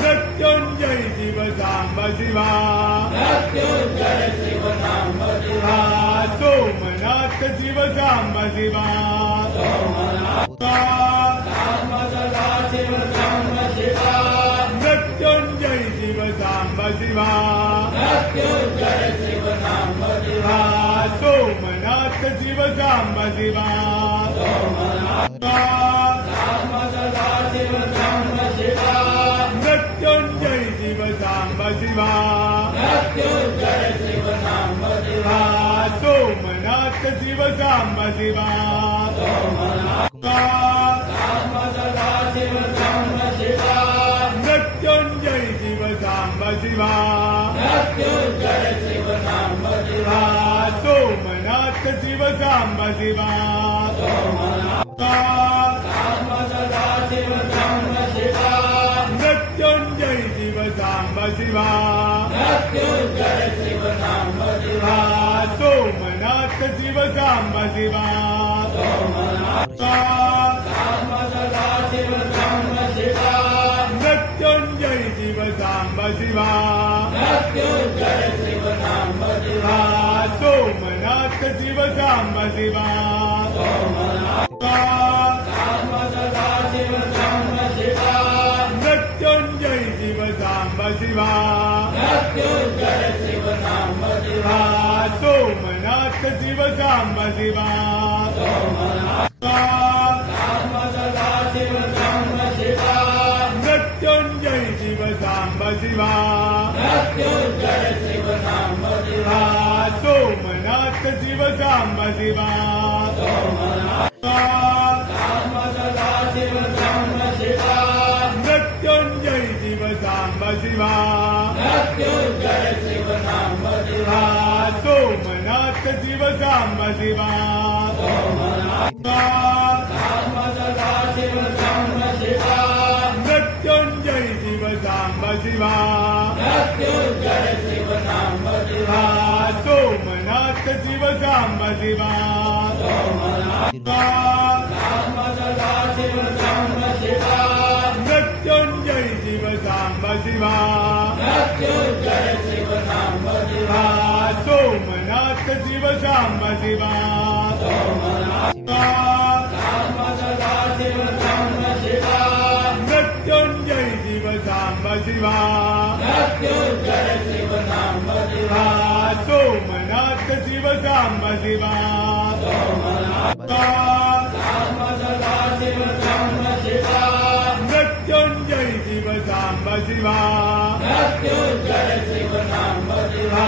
मृत्युंजय शिव सांब शिवा मृत्युंजय शिव सांब शिवा सोमनाथ शिव सांब शिवा मृत्युंजय शिव सांब शिवा मृत्युंजय शिव सांब शिवा सोमनाथ शिव सांब शिवा मृत्युंजय शिव सांब शिवा मृत्युंजय शिव सांब शिवा सोमनाथ शिव सांब शिवा मृत्युंजय शिव सांब शिवा मृत्युंजय शिव सांब शिवा सोमनाथ शिव सांब शिवा मृत्युंजय शिव सांब शिवा मृत्युंजय शिव सांब शिवा सोमनाथ शिव सांब शिवा मृत्युंजय शिव सांब शिवा मृत्युंजय शिव सांब शिवा सोमनाथ शिव सांब शिवा मृत्युंजय शिव सांब शिवा मृत्युंजय शिव सांब शिवा सोमनाथ शिव सांब शिवा मृत्युंजय शिव सांब शिवा मृत्युंजय शिव सांब शिवा सोमनाथ शिव सांब शिवा मृत्युंजय शिव सांब शिवा मृत्युंजय शिव सांब शिवा सोमनाथ शिव सांब शिवा मृत्युंजय शिव सांब शिवा मृत्युंजय शिव सांब शिवा सोमनाथ शिव सांब शिवा मृत्युंजय शिव सांब शिवा मृत्युंजय शिव सांब शिवा सोमनाथ शिव सांब शिवा मृत्युंजय शिव सांब शिवा मृत्युंजय शिव सांब शिवा सोमनाथ शिव सांब शिवा मृत्युंजय शिव सांब शिवा मृत्युंजय शिव सांब शिवा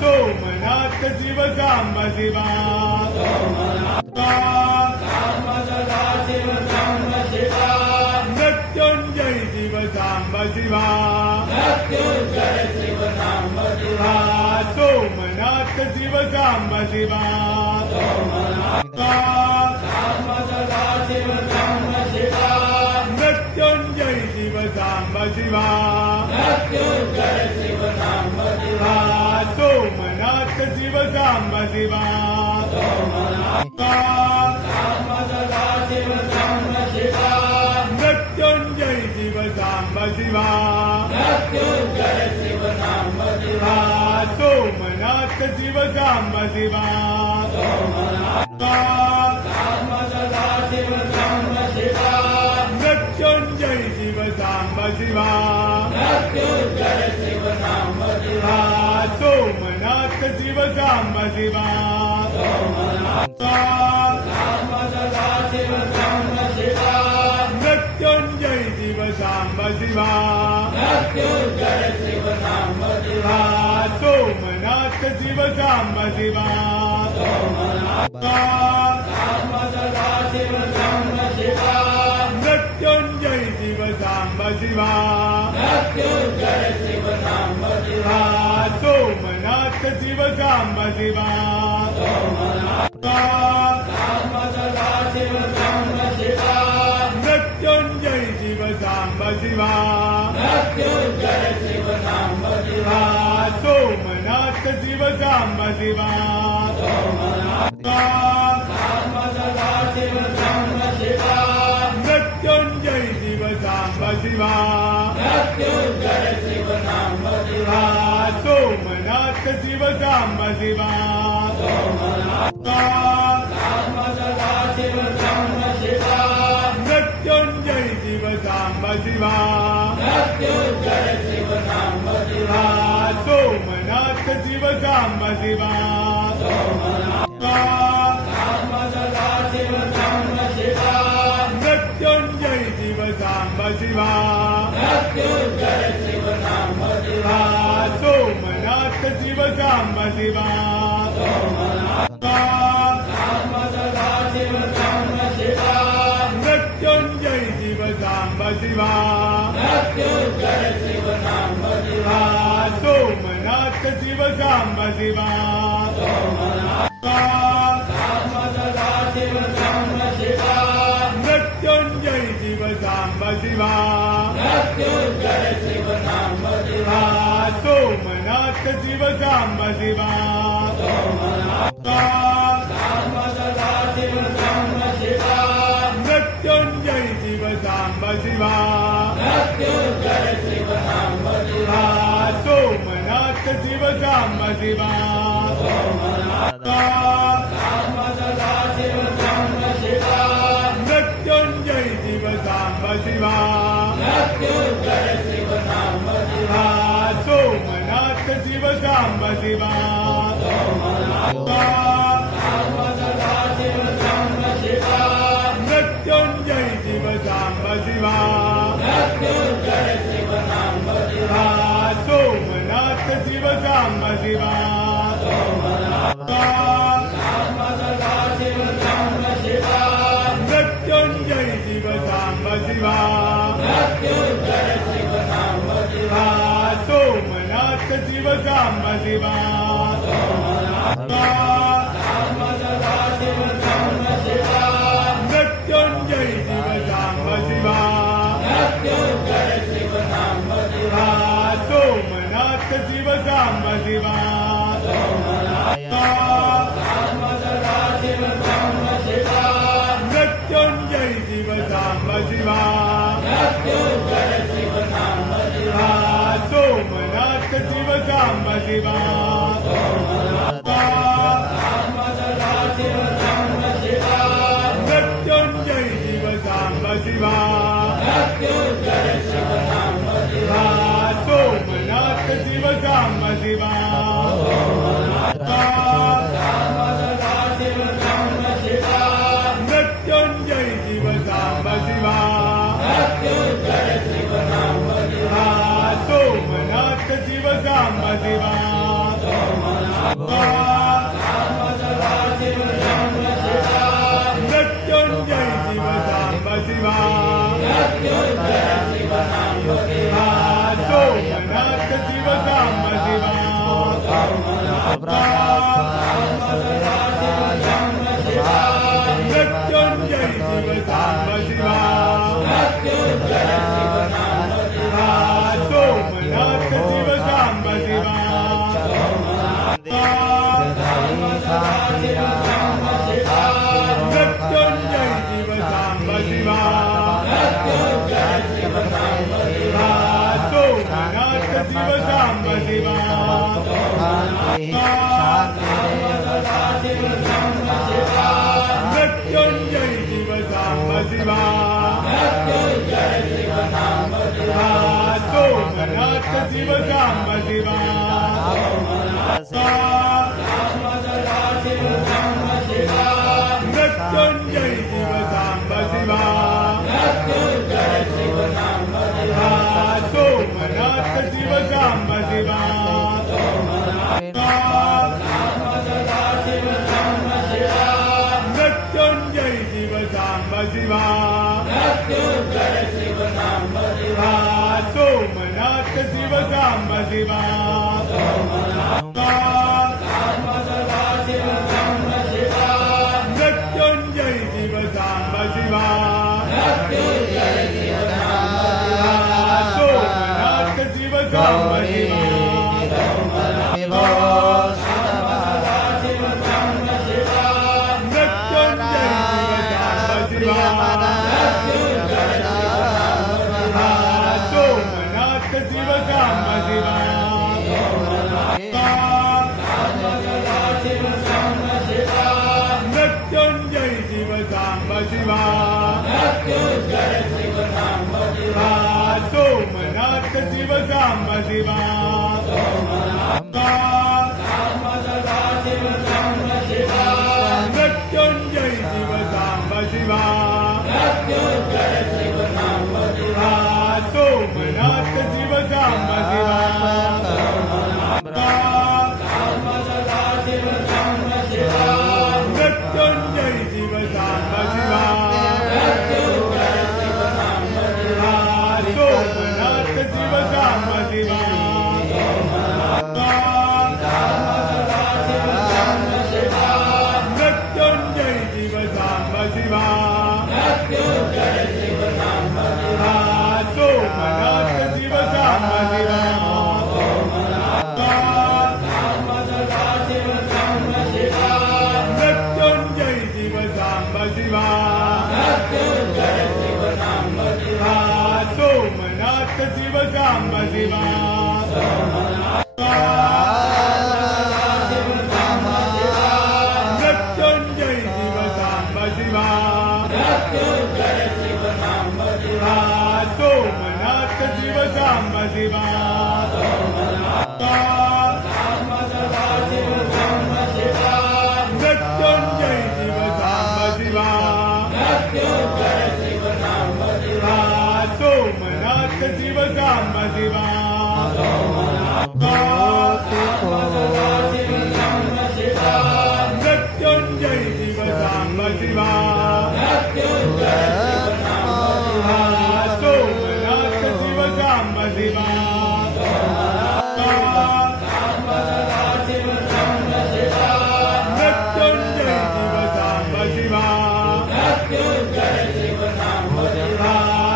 सोमनाथ शिव सांब शिवा मृत्युंजय शिव सांब शिवा मृत्युंजय शिव सांब शिवा सोमनाथ शिव सांब शिवा मृत्युंजय शिव सांब शिवा मृत्युंजय शिव सांब शिवा सोमनाथ शिव सांब शिवा मृत्युंजय शिव सांब शिवा मृत्युंजय शिव सांब शिवा सोमनाथ शिव सांब शिवा मृत्युंजय शिव सांब शिवा सोमनाथ शिव सांब शिवा मृत्युंजय शिव सांब शिवा सोमनाथ शिव सांब शिवा मृत्युंजय शिव सांब शिवा सोमनाथ शिव सांब शिवा मृत्युंजय शिव सांब शिवा सोमनाथ शिव सांब शिवा मृत्युंजय शिव सांब शिवा सोमनाथ शिव सांब शिवा मृत्युंजय शिव सांब शिवा सोमनाथ शिव सांब शिवा मृत्युंजय शिव सांब शिवा सोमनाथ शिव सांब शिवा मृत्युंजय शिव सांब शिवा सोमनाथ शिव सांब शिवा मृत्युंजय शिव सांब शिवा सोमनाथ शिव सांब शिवा मृत्युंजय शिव सांब शिवा सोमनाथ शिव सांब शिवा मृत्युंजय शिव सांब शिवा सोमनाथ शिव सांब शिवा मृत्युंजय शिव सांब शिवा सोमनाथ शिव सांब शिवा मृत्युंजय शिव सांब शिवा सोमनाथ शिव सांब शिवा मृत्युंजय शिव सांब शिवा सोमनाथ शिव सांब शिवा मृत्युंजय शिव सांब शिवा सोमनाथ शिव सांब शिवा मृत्युंजय शिव सांब शिवा सोमनाथ शिव सांब शिवा मृत्युंजय शिव सांब शिवा सोमनाथ शिव सांब शिवा मृत्युंजय शिव सांब शिवा सोमनाथ शिव सांब शिवा मृत्युंजय शिव सांब शिवा सोमनाथ शिव सांब शिवा मृत्युंजय शिव सांब शिवा सोमनाथ शिव सांब शिवा मृत्युंजय शिव सांब शिवा सोमनाथ शिव सांब शिवा मृत्युंजय शिव सांब शिवा सोमनाथ शिव सांब शिवा मृत्युंजय शिव सांब शिवा सोमनाथ शिव सांब शिवा मृत्युंजय शिव सांब शिवा सोमनाथ शिव सांब शिवा सोमनाथ शिव सांब शिवा मृत्युंजय शिव सांब शिवा सोमनाथ शिव सांब शिवा मृत्युंजय शिव सांब शिवा सोमनाथ शिव सांब शिवा मृत्युंजय शिव सांब शिवा सोमनाथ शिव सांब शिवा मृत्युंजय शिव सांब शिवा सोमनाथ शिव सांब शिवा मृत्युंजय शिव सांब शिवा सोमनाथ शिव सांब शिवा मृत्युंजय शिव सांब शिवा सोमनाथ शिव सांब शिवा मृत्युंजय शिव सांब शिवा सोमनाथ शिव सांब शिवा मृत्युंजय शिव सांब शिवा सोमनाथ शिव सांब शिवा मृत्युंजय शिव सांब शिवा सोमनाथ शिव सांब शिवा मृत्युंजय शिव सांब शिवा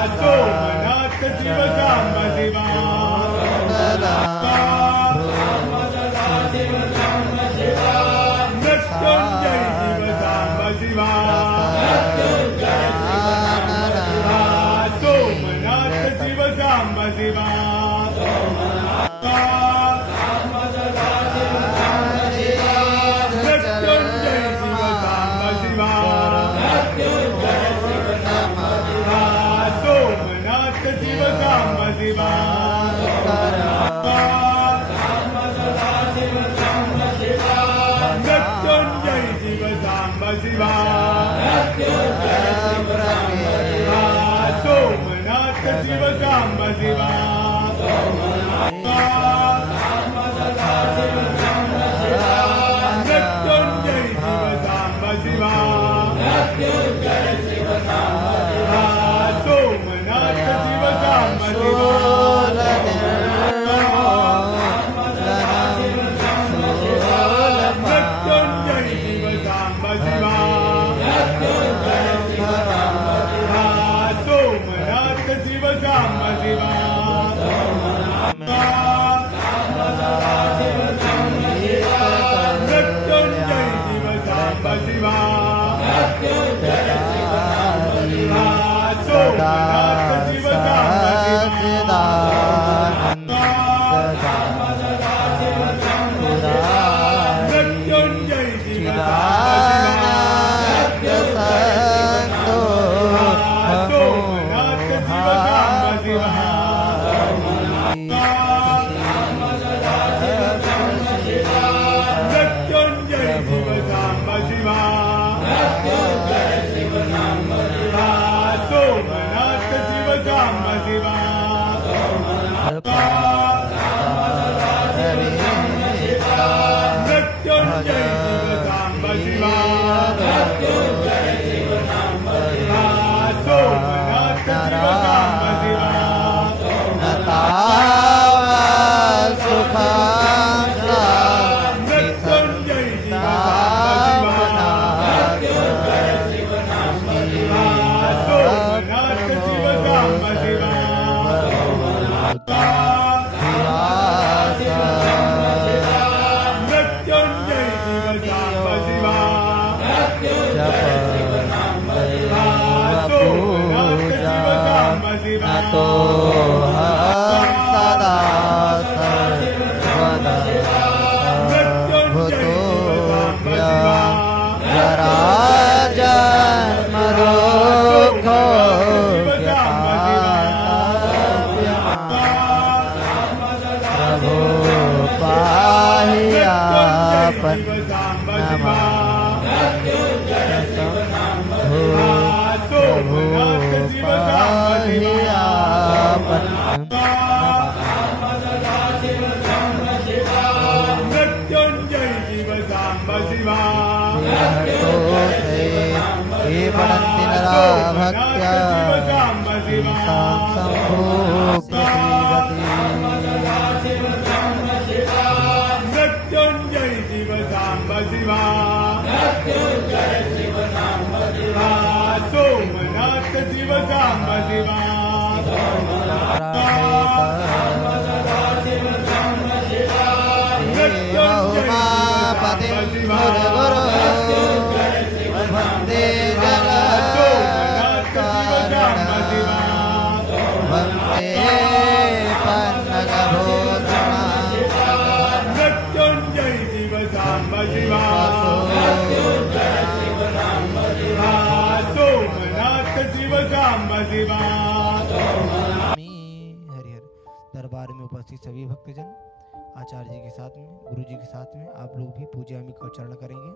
सोमनाथ शिव सांब शिवा मृत्युंजय शिव सांब शिवा सोमनाथ शिव सांब शिवा मृत्युंजय शिव सांब शिवा सोमनाथ शिव सांब शिवा मृत्युंजय शिव सांब शिवा सोमनाथ शिव सांब शिवा मृत्युंजय शिव सांब शिवा सोमनाथ शिव सांब शिवा सोऽहं सदा सर्वदा सर्वतोऽप्यहं जराजन्मदुःखो प्रभो पाहि आपन् प्रभो पाहि आपन् ये पठन्ति नरा भक्त्या तेषां शम्भो प्रसीदति मृत्युञ्जय शिव साम्ब शिवा सोमनाथ शिव साम्ब शिवा उमापति गुरु वन्दे जगत्कारणं वन्दे पन्नगभूषणं मृत्युञ्जय शिव साम्ब शिवा सोमनाथ शिव साम्ब शिवा। हरिहर दरबार में उपस्थित सभी भक्तजन आचार्य जी के साथ में गुरु जी के साथ में आप लोग भी पूज्यामी का उच्चारण करेंगे।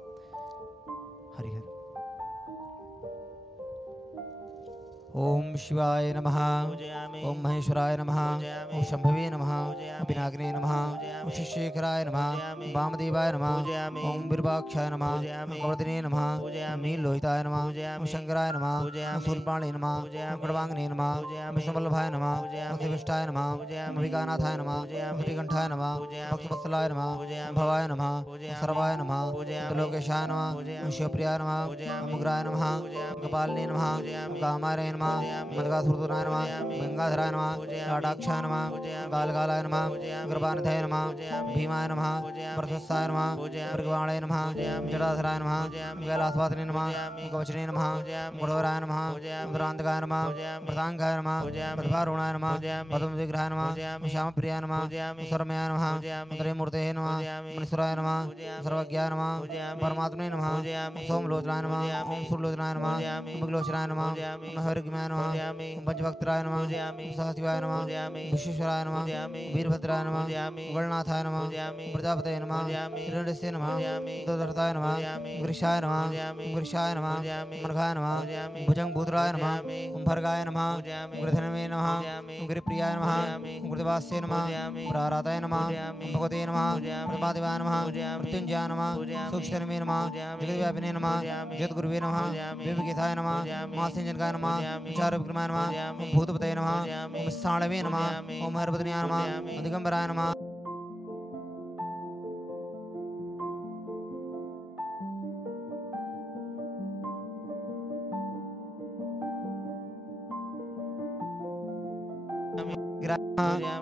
हरिहर। ओम शिवाय नमः, ओम महेश्वराय नमः, ओम शंभवे नमः, ओम पिनाकिने नमः, ओम शिवशेखराय नमः, ओम वामदेवाय नमः, ओम बिरबाक्षाय नमः, ओम कवर्धने नमः, ओम नीललोहिताय नमः, ओम शंकराय नमः, ओम शूलपाणे नमः, ओम खड्वांगने नमः, ओम विष्णुवल्लभाय नमः, ओम शिविष्टाय नमः, ओम विगानाथाय नमः, ओम श्रीकंठाय नमः, ओम भक्तवत्सलाय नमः, ओम भवाय नमः, ओम सर्वाय नमः, ओम त्रिलोकेशाय नमः, ओम शिवप्रियाय नमः, ओम उग्राय नमः, ओम कपालिने नमः, ओम कामाय नमः, मदगासुरनाय नमः, गंगाधराय नमः, लाटाक्षाय नमः, गालगालाय नमः, कृपानिधये नमः, भीमाय नमः, प्रशस्ताय नमः, मृगवाणाय नमः, जटाधराय नमः, कैलासवासिने नमः, कवचने नमः, गुणवराय नमः, उदरान्तकाय नमः, प्रतांगाय नमः, प्रतिभारुणाय नमः, पद्मविग्रहाय नमः, श्यामप्रियाय नमः, सर्वमयाय नमः, त्रयमूर्तये नमः, मनीश्वराय नमः, सर्वज्ञाय नमः, परमात्मने नमः, सोमलोचनाय नमः, ओम सूर्यलोचनाय नमः, मृगलोचनाय नमः, हरिग्माय नमः, पंचभक्तराय नमः, सहशिवाय नमः, विश्वेश्वराय नमः, वीरभद्राय नमः, गणनाथाय नमः, प्रजापतये नमः, हिरण्यस्य नमः, दशरथाय नमः, वृषाय नमः, वृषाय नमः, मर्घाय नमः, भुजंगभूतराय नमः, भर्गाय नमः, गृधनवे नमः, गिरिप्रियाय नमः, गुरुदेवास्य नमः, प्राराताय नमः, भगवते नमः, प्रभादेवाय नमः, मृत्युंजयाय नमः, सूक्ष्मवे नमः, जगद्व्यापिने नमः, जगद्गुरुवे नमः, देवगीताय नमः, मासिंजनकाय नमः, चारुविक्रमाय नमः, भूतपतये नमः, ओम साणवे नमः, ओम हरभद्रयाय नमः, दिगंबराय नमः।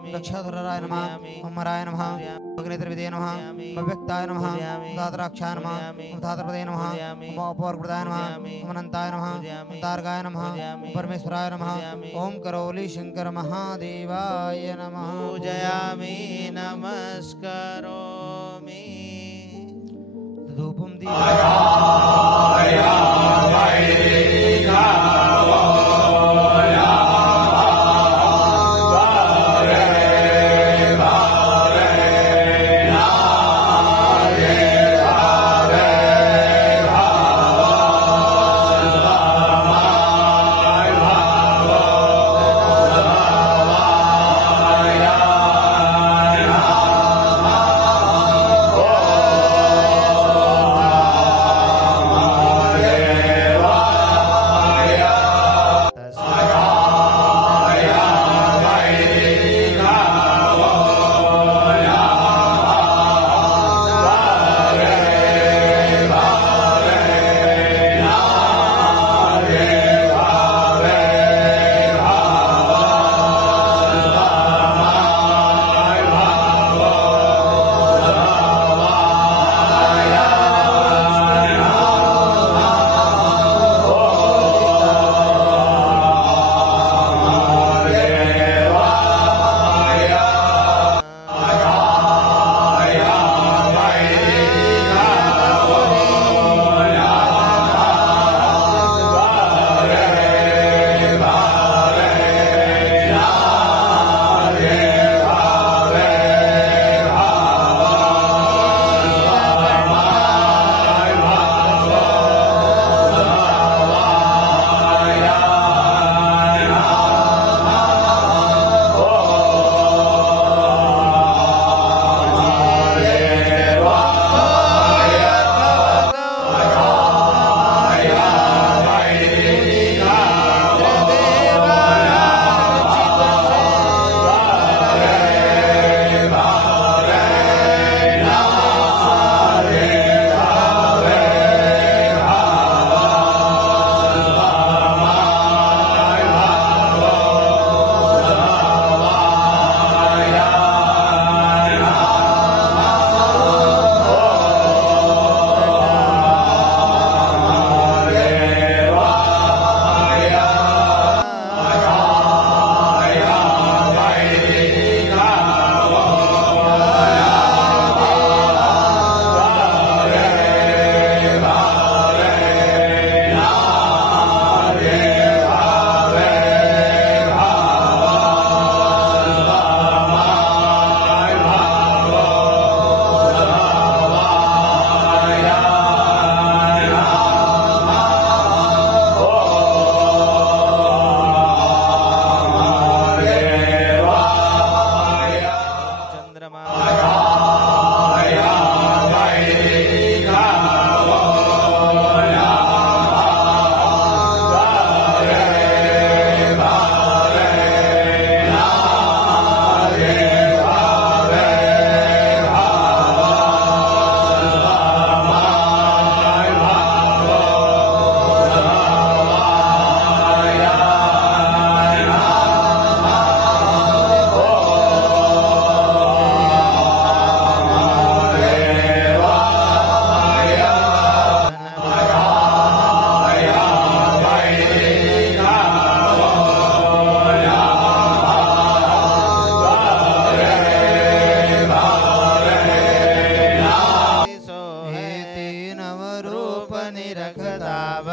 दक्षाधराय नमः, ओम हराय नमः, अग्नेत्रविदे नमः, अव्यक्ताय नमः, धातराक्षाय नमः, ओम धातृपदे नमः, ओम अपवर्गदाय नमः, ओम अनंताय नमः, ओम तारकाय नमः, ओम परमेश्वराय नमः, ओम करोली शंकर महादेवाय नमः। पूजयामि नमस्करोमि धूपं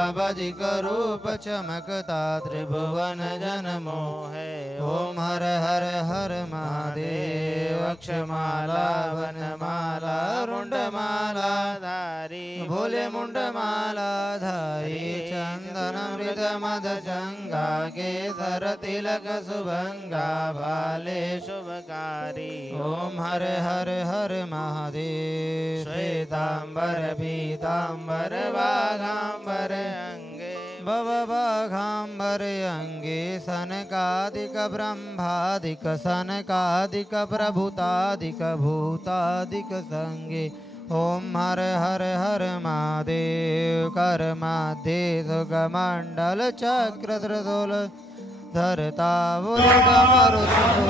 बाबाजी का रूप चमकता त्रिभुवन जन मोहे। ओम हर हर हर महादेव। अक्षमाला वनमाला रुंडमाला धारी भोले मुंडमाला धारी चंदन मृद मद चंगा केसर तिलक सुभंगा भाले शुभकारी। ओम हर हर हर महादेव। श्वेतांबर पीतांबर बाघांबर अंगे भव बाघांबर अंगे सनकादिक ब्रह्मादिक सनकादिक प्रभुतादिक भूतादिक संगे। ओम हर हर हर महादेव। कर्माध्ये सुखमंडल चक्र त्रिशूल धरता डमरू त्रिशूल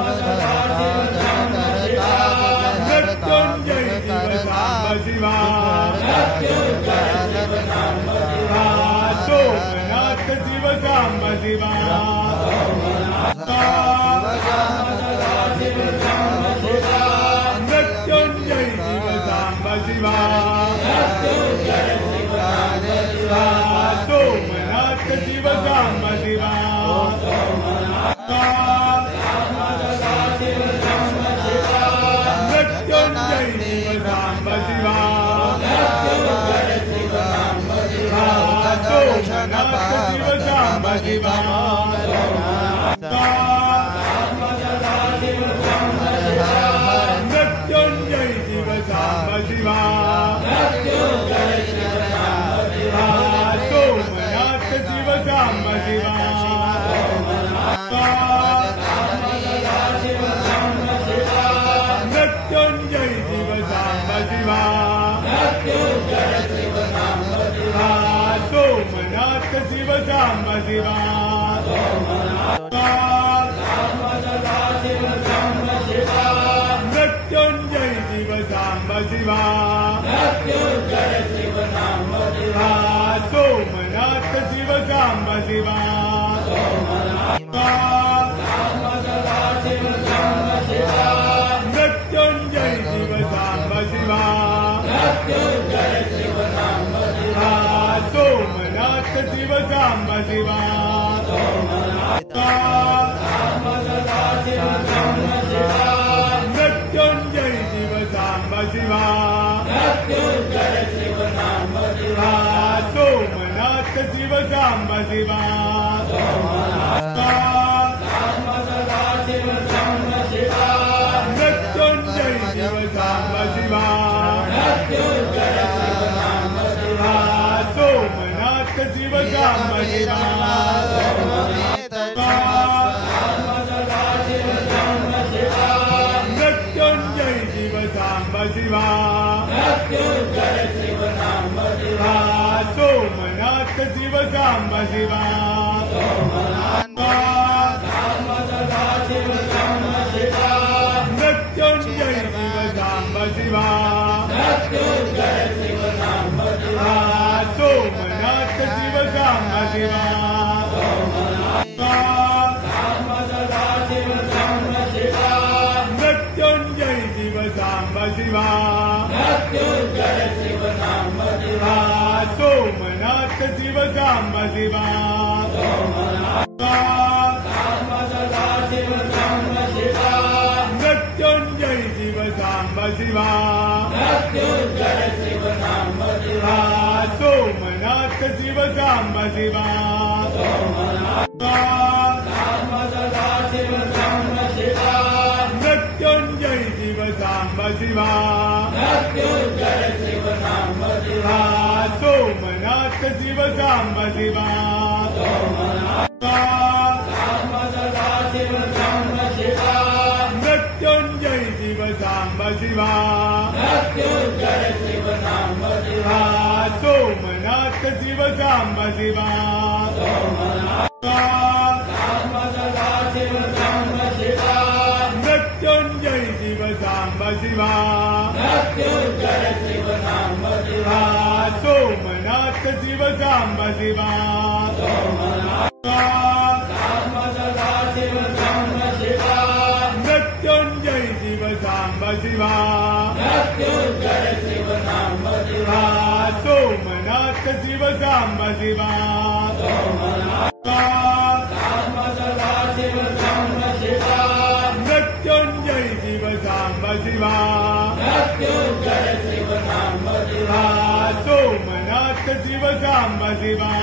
धरता सोमनाथ शिव सांब शिवा। मृत्युंजय शिव सांब शिवा। सोमनाथ शिव सांब शिवा। मृत्युंजय शिव सांब शिवा। सोमनाथ शिव सांब शिवा। मृत्युंजय शिव सांब शिवा। सोमनाथ शिव सांब शिवा। मृत्युंजय शिव सांब शिवा। सोमनाथ शिव सांब शिवा। मृत्युंजय शिव सांब शिवा। सोमनाथ शिव सांब शिवा। मृत्युंजय शिव सांब शिवा। सोमनाथ शिव सांब शिवा। मृत्युंजय शिव सांब शिवा। सोमनाथ शिव सांब शिवा। मृत्युंजय शिव सांब शिवा। सोमनाथ शिव सांब शिवा। मृत्युंजय शिव सांब शिवा। सोमनाथ शिव सांब शिवा। मृत्युंजय शिव सांब शिवा। सोमनाथ शिव सांब शिवा। मृत्युंजय शिव सांब शिवा। सोमनाथ शिव सांब शिवा। मृत्युंजय शिव सांब शिवा। सोमनाथ शिव सांब शिवा। मृत्युंजय शिव सांब शिवा। सोमनाथ शिव सांब शिवा। मृत्युंजय शिव सांब शिवा। सोमनाथ शिव सांब शिवा। मृत्युंजय शिव सांब शिवा। सोमनाथ शिव सांब शिवा। मृत्युंजय शिव सांब शिवा। सोमनाथ शिव सांब शिवा मृत्युंजय शिव सांब शिवा सोमनाथ शिव सांब शिवा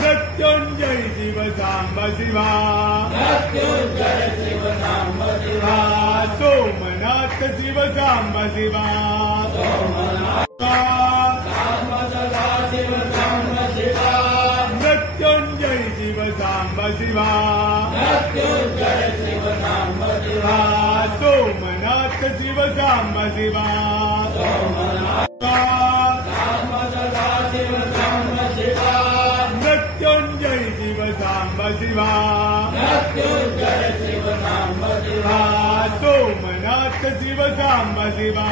मृत्युंजय शिव सांब शिवा सोमनाथ शिव सांब शिवा मृत्युंजय शिव सांब शिवा सोमनाथ शिव सांब शिवा मृत्युंजय शिव सांब शिवा सोमनाथ शिव सांब शिवा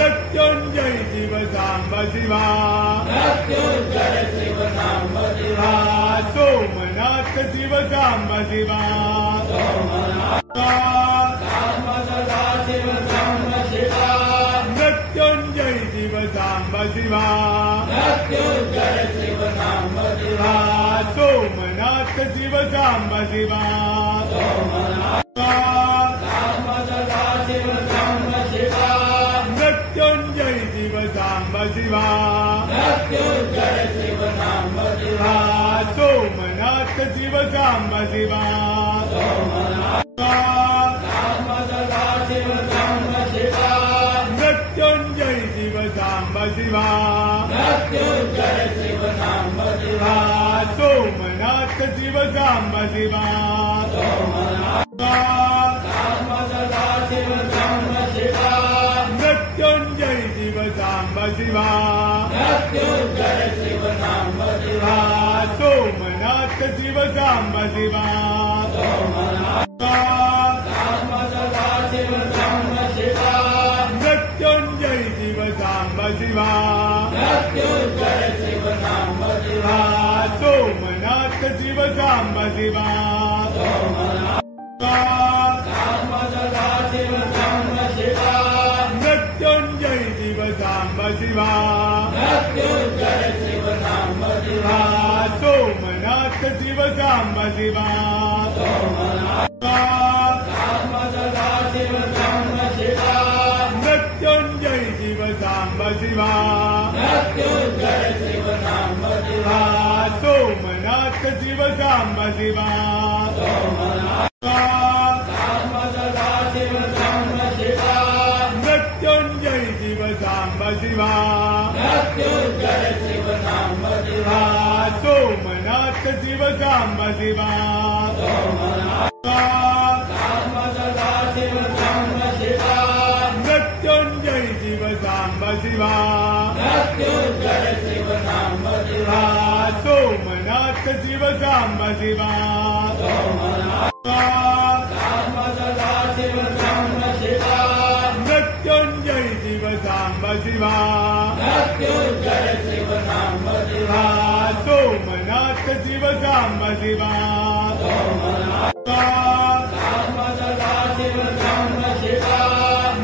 मृत्युंजय शिव सांब शिवा सोमनाथ शिव सांब शिवा मृत्युंजय शिव सांब शिवा सोमनाथ शिव सांब शिवा मृत्युंजय शिव सांब शिवा सोमनाथ शिव सांब शिवा मृत्युंजय शिव सांब शिवा सोमनाथ शिव सांब शिवा मृत्युंजय शिव सांब शिवा सोमनाथ शिव सांब शिवा मृत्युंजय शिव सांब शिवा सोमनाथ शिव सांब शिवा मृत्युंजय शिव सांब शिवा सोमनाथ शिव सांब शिवा मृत्युंजय शिव सांब शिवा सोमनाथ शिव सांब शिवा मृत्युंजय शिव सांब शिवा सोमनाथ शिव सांब शिवा मृत्युंजय शिव सांब शिवा सोमनाथ शिव सांब शिवा शिवा सोमनाथ शिव सांब शिवा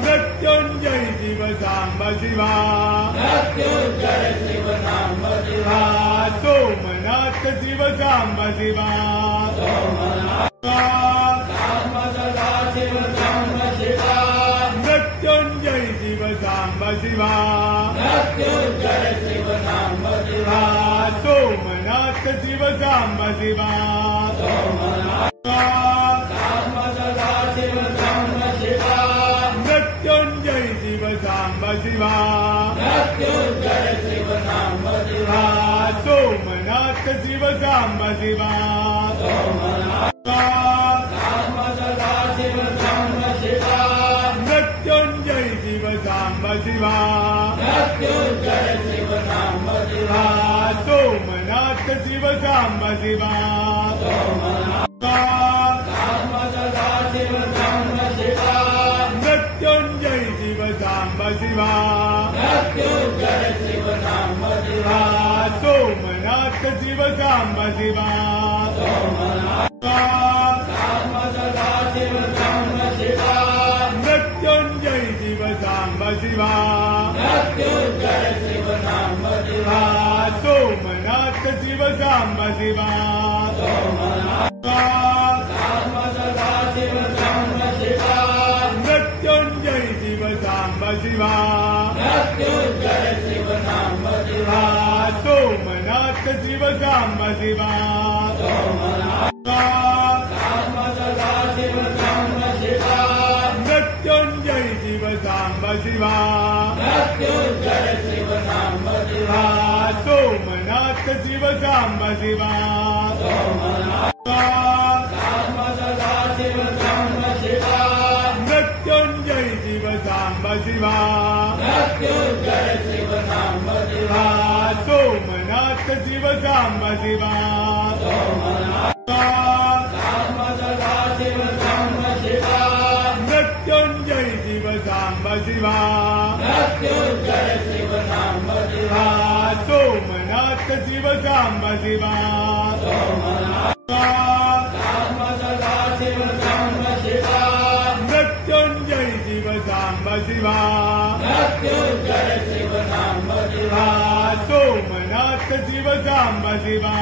मृत्युंजय शिव सांब शिवा सोमनाथ शिव सांब शिवा मृत्युंजय शिव सांब शिवा सोमनाथ शिव सांब शिवा मृत्युंजय शिव सांब शिवा सोमनाथ शिव सांब शिवा मृत्युंजय शिव सांब शिवा सोमनाथ शिव सांब शिवा मृत्युंजय शिव सांब शिवा सोमनाथ शिव सांब शिवा मृत्युंजय शिव सांब शिवा सोमनाथ शिव सांब शिवा मृत्युंजय शिव सांब शिवा सोमनाथ शिव सांब शिवा मृत्युंजय शिव सांब शिवा सोमनाथ शिव सांब शिवा मृत्युंजय शिव सांब शिवा सोमनाथ शिव सांब शिवा मृत्युंजय शिव सांब शिवा सोमनाथ शिव सांब शिवा मृत्युंजय शिव सांब शिवा सोमनाथ शिव सांब शिवा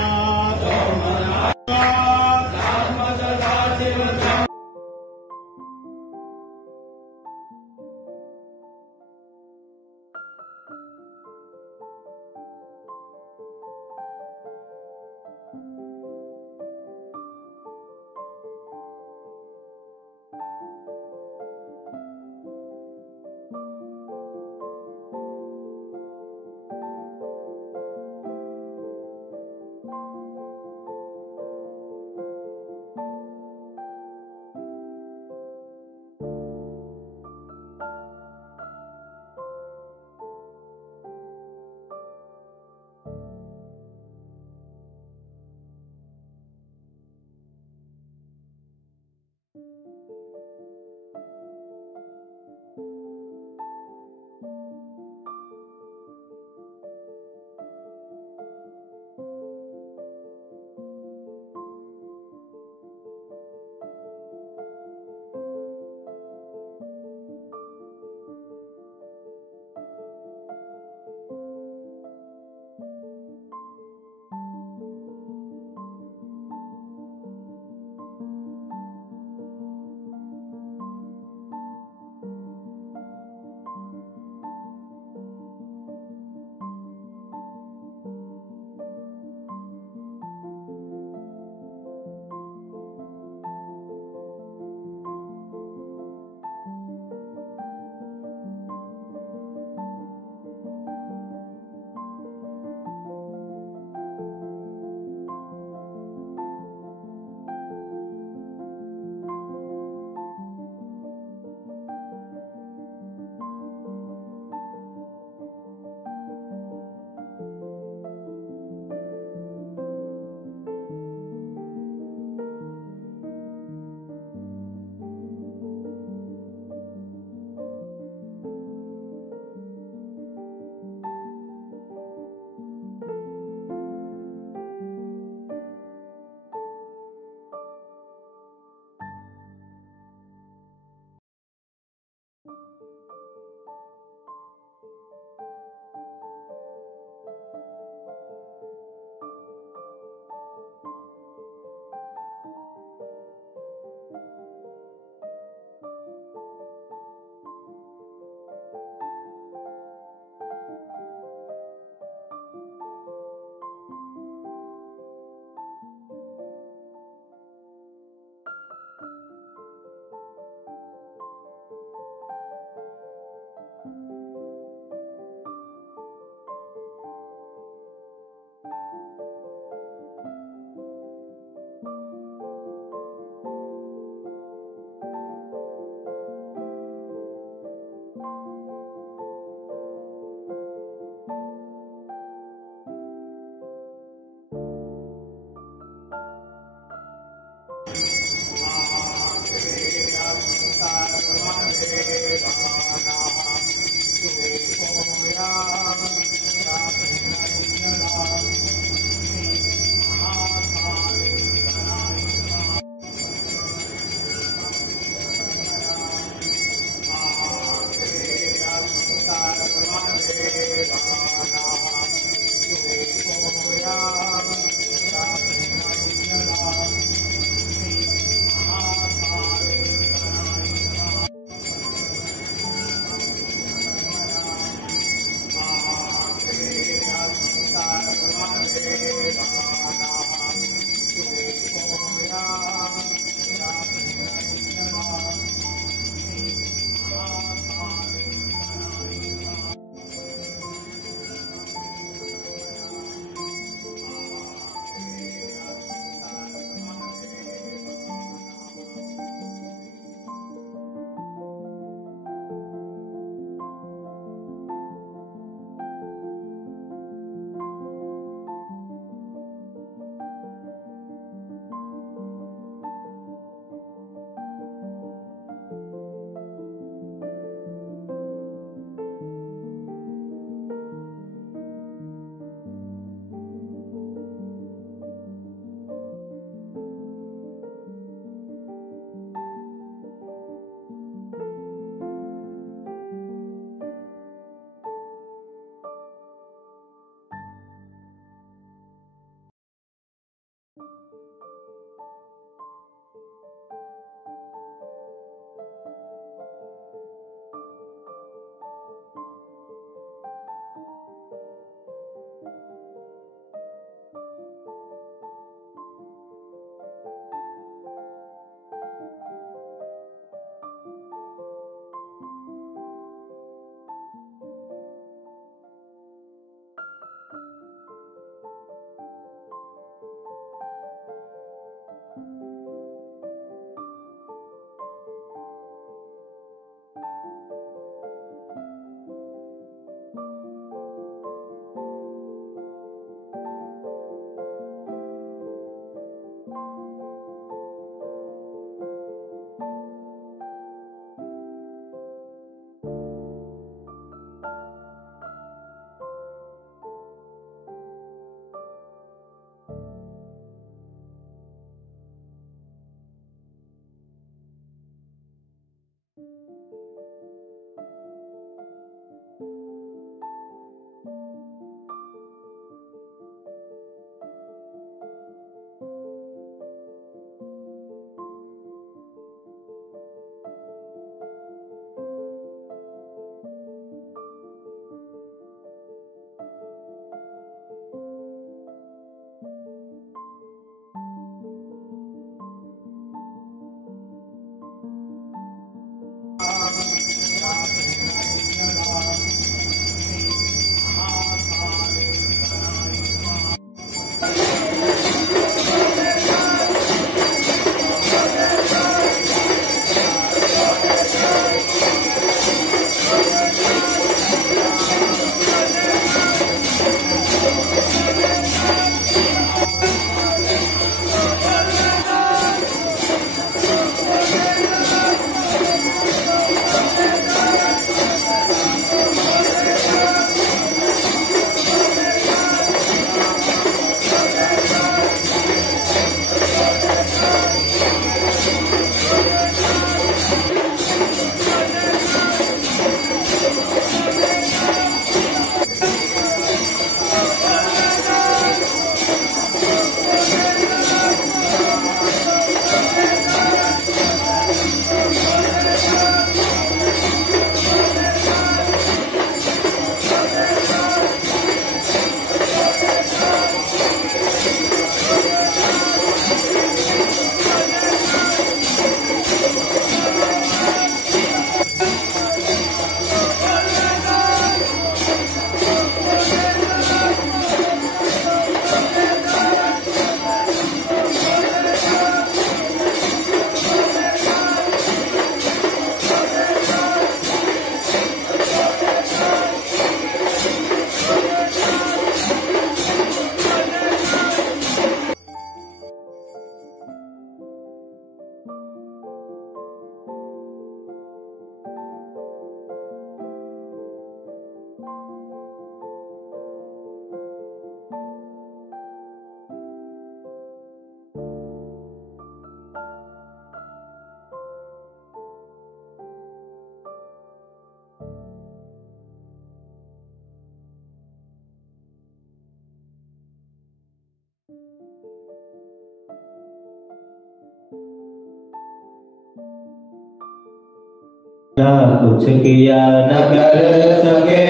ना कुछ किया न कर सके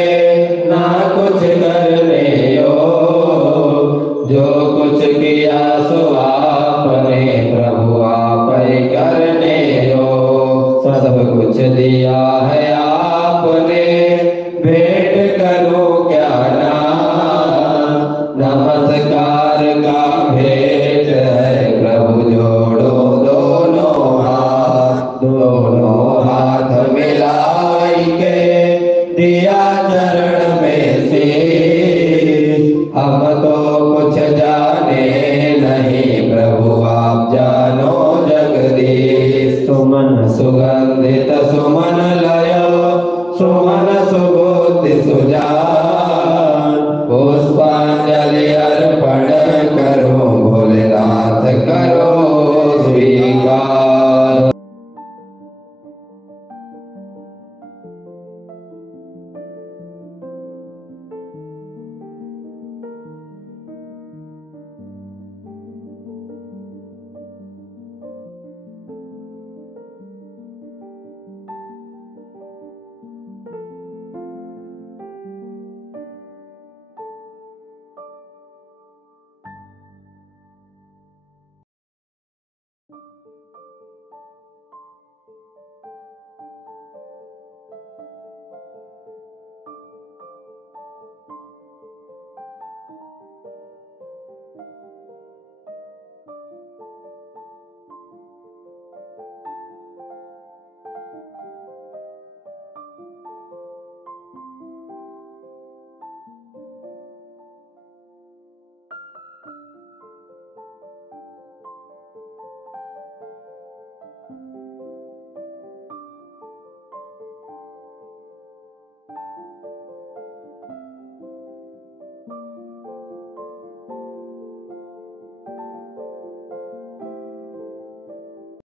ना कुछ करने जो कुछ किया सो आपने प्रभु आप ही करने सब कुछ दिया है आपने भेंट करो क्या ना नमस्कार का भेंट है प्रभु जोड़ो दोनों हाथ मिलाई के दिया चरण में से हम तो कुछ जाने नहीं प्रभु आप जानो जगदीश सुमन सुगंधित सुमन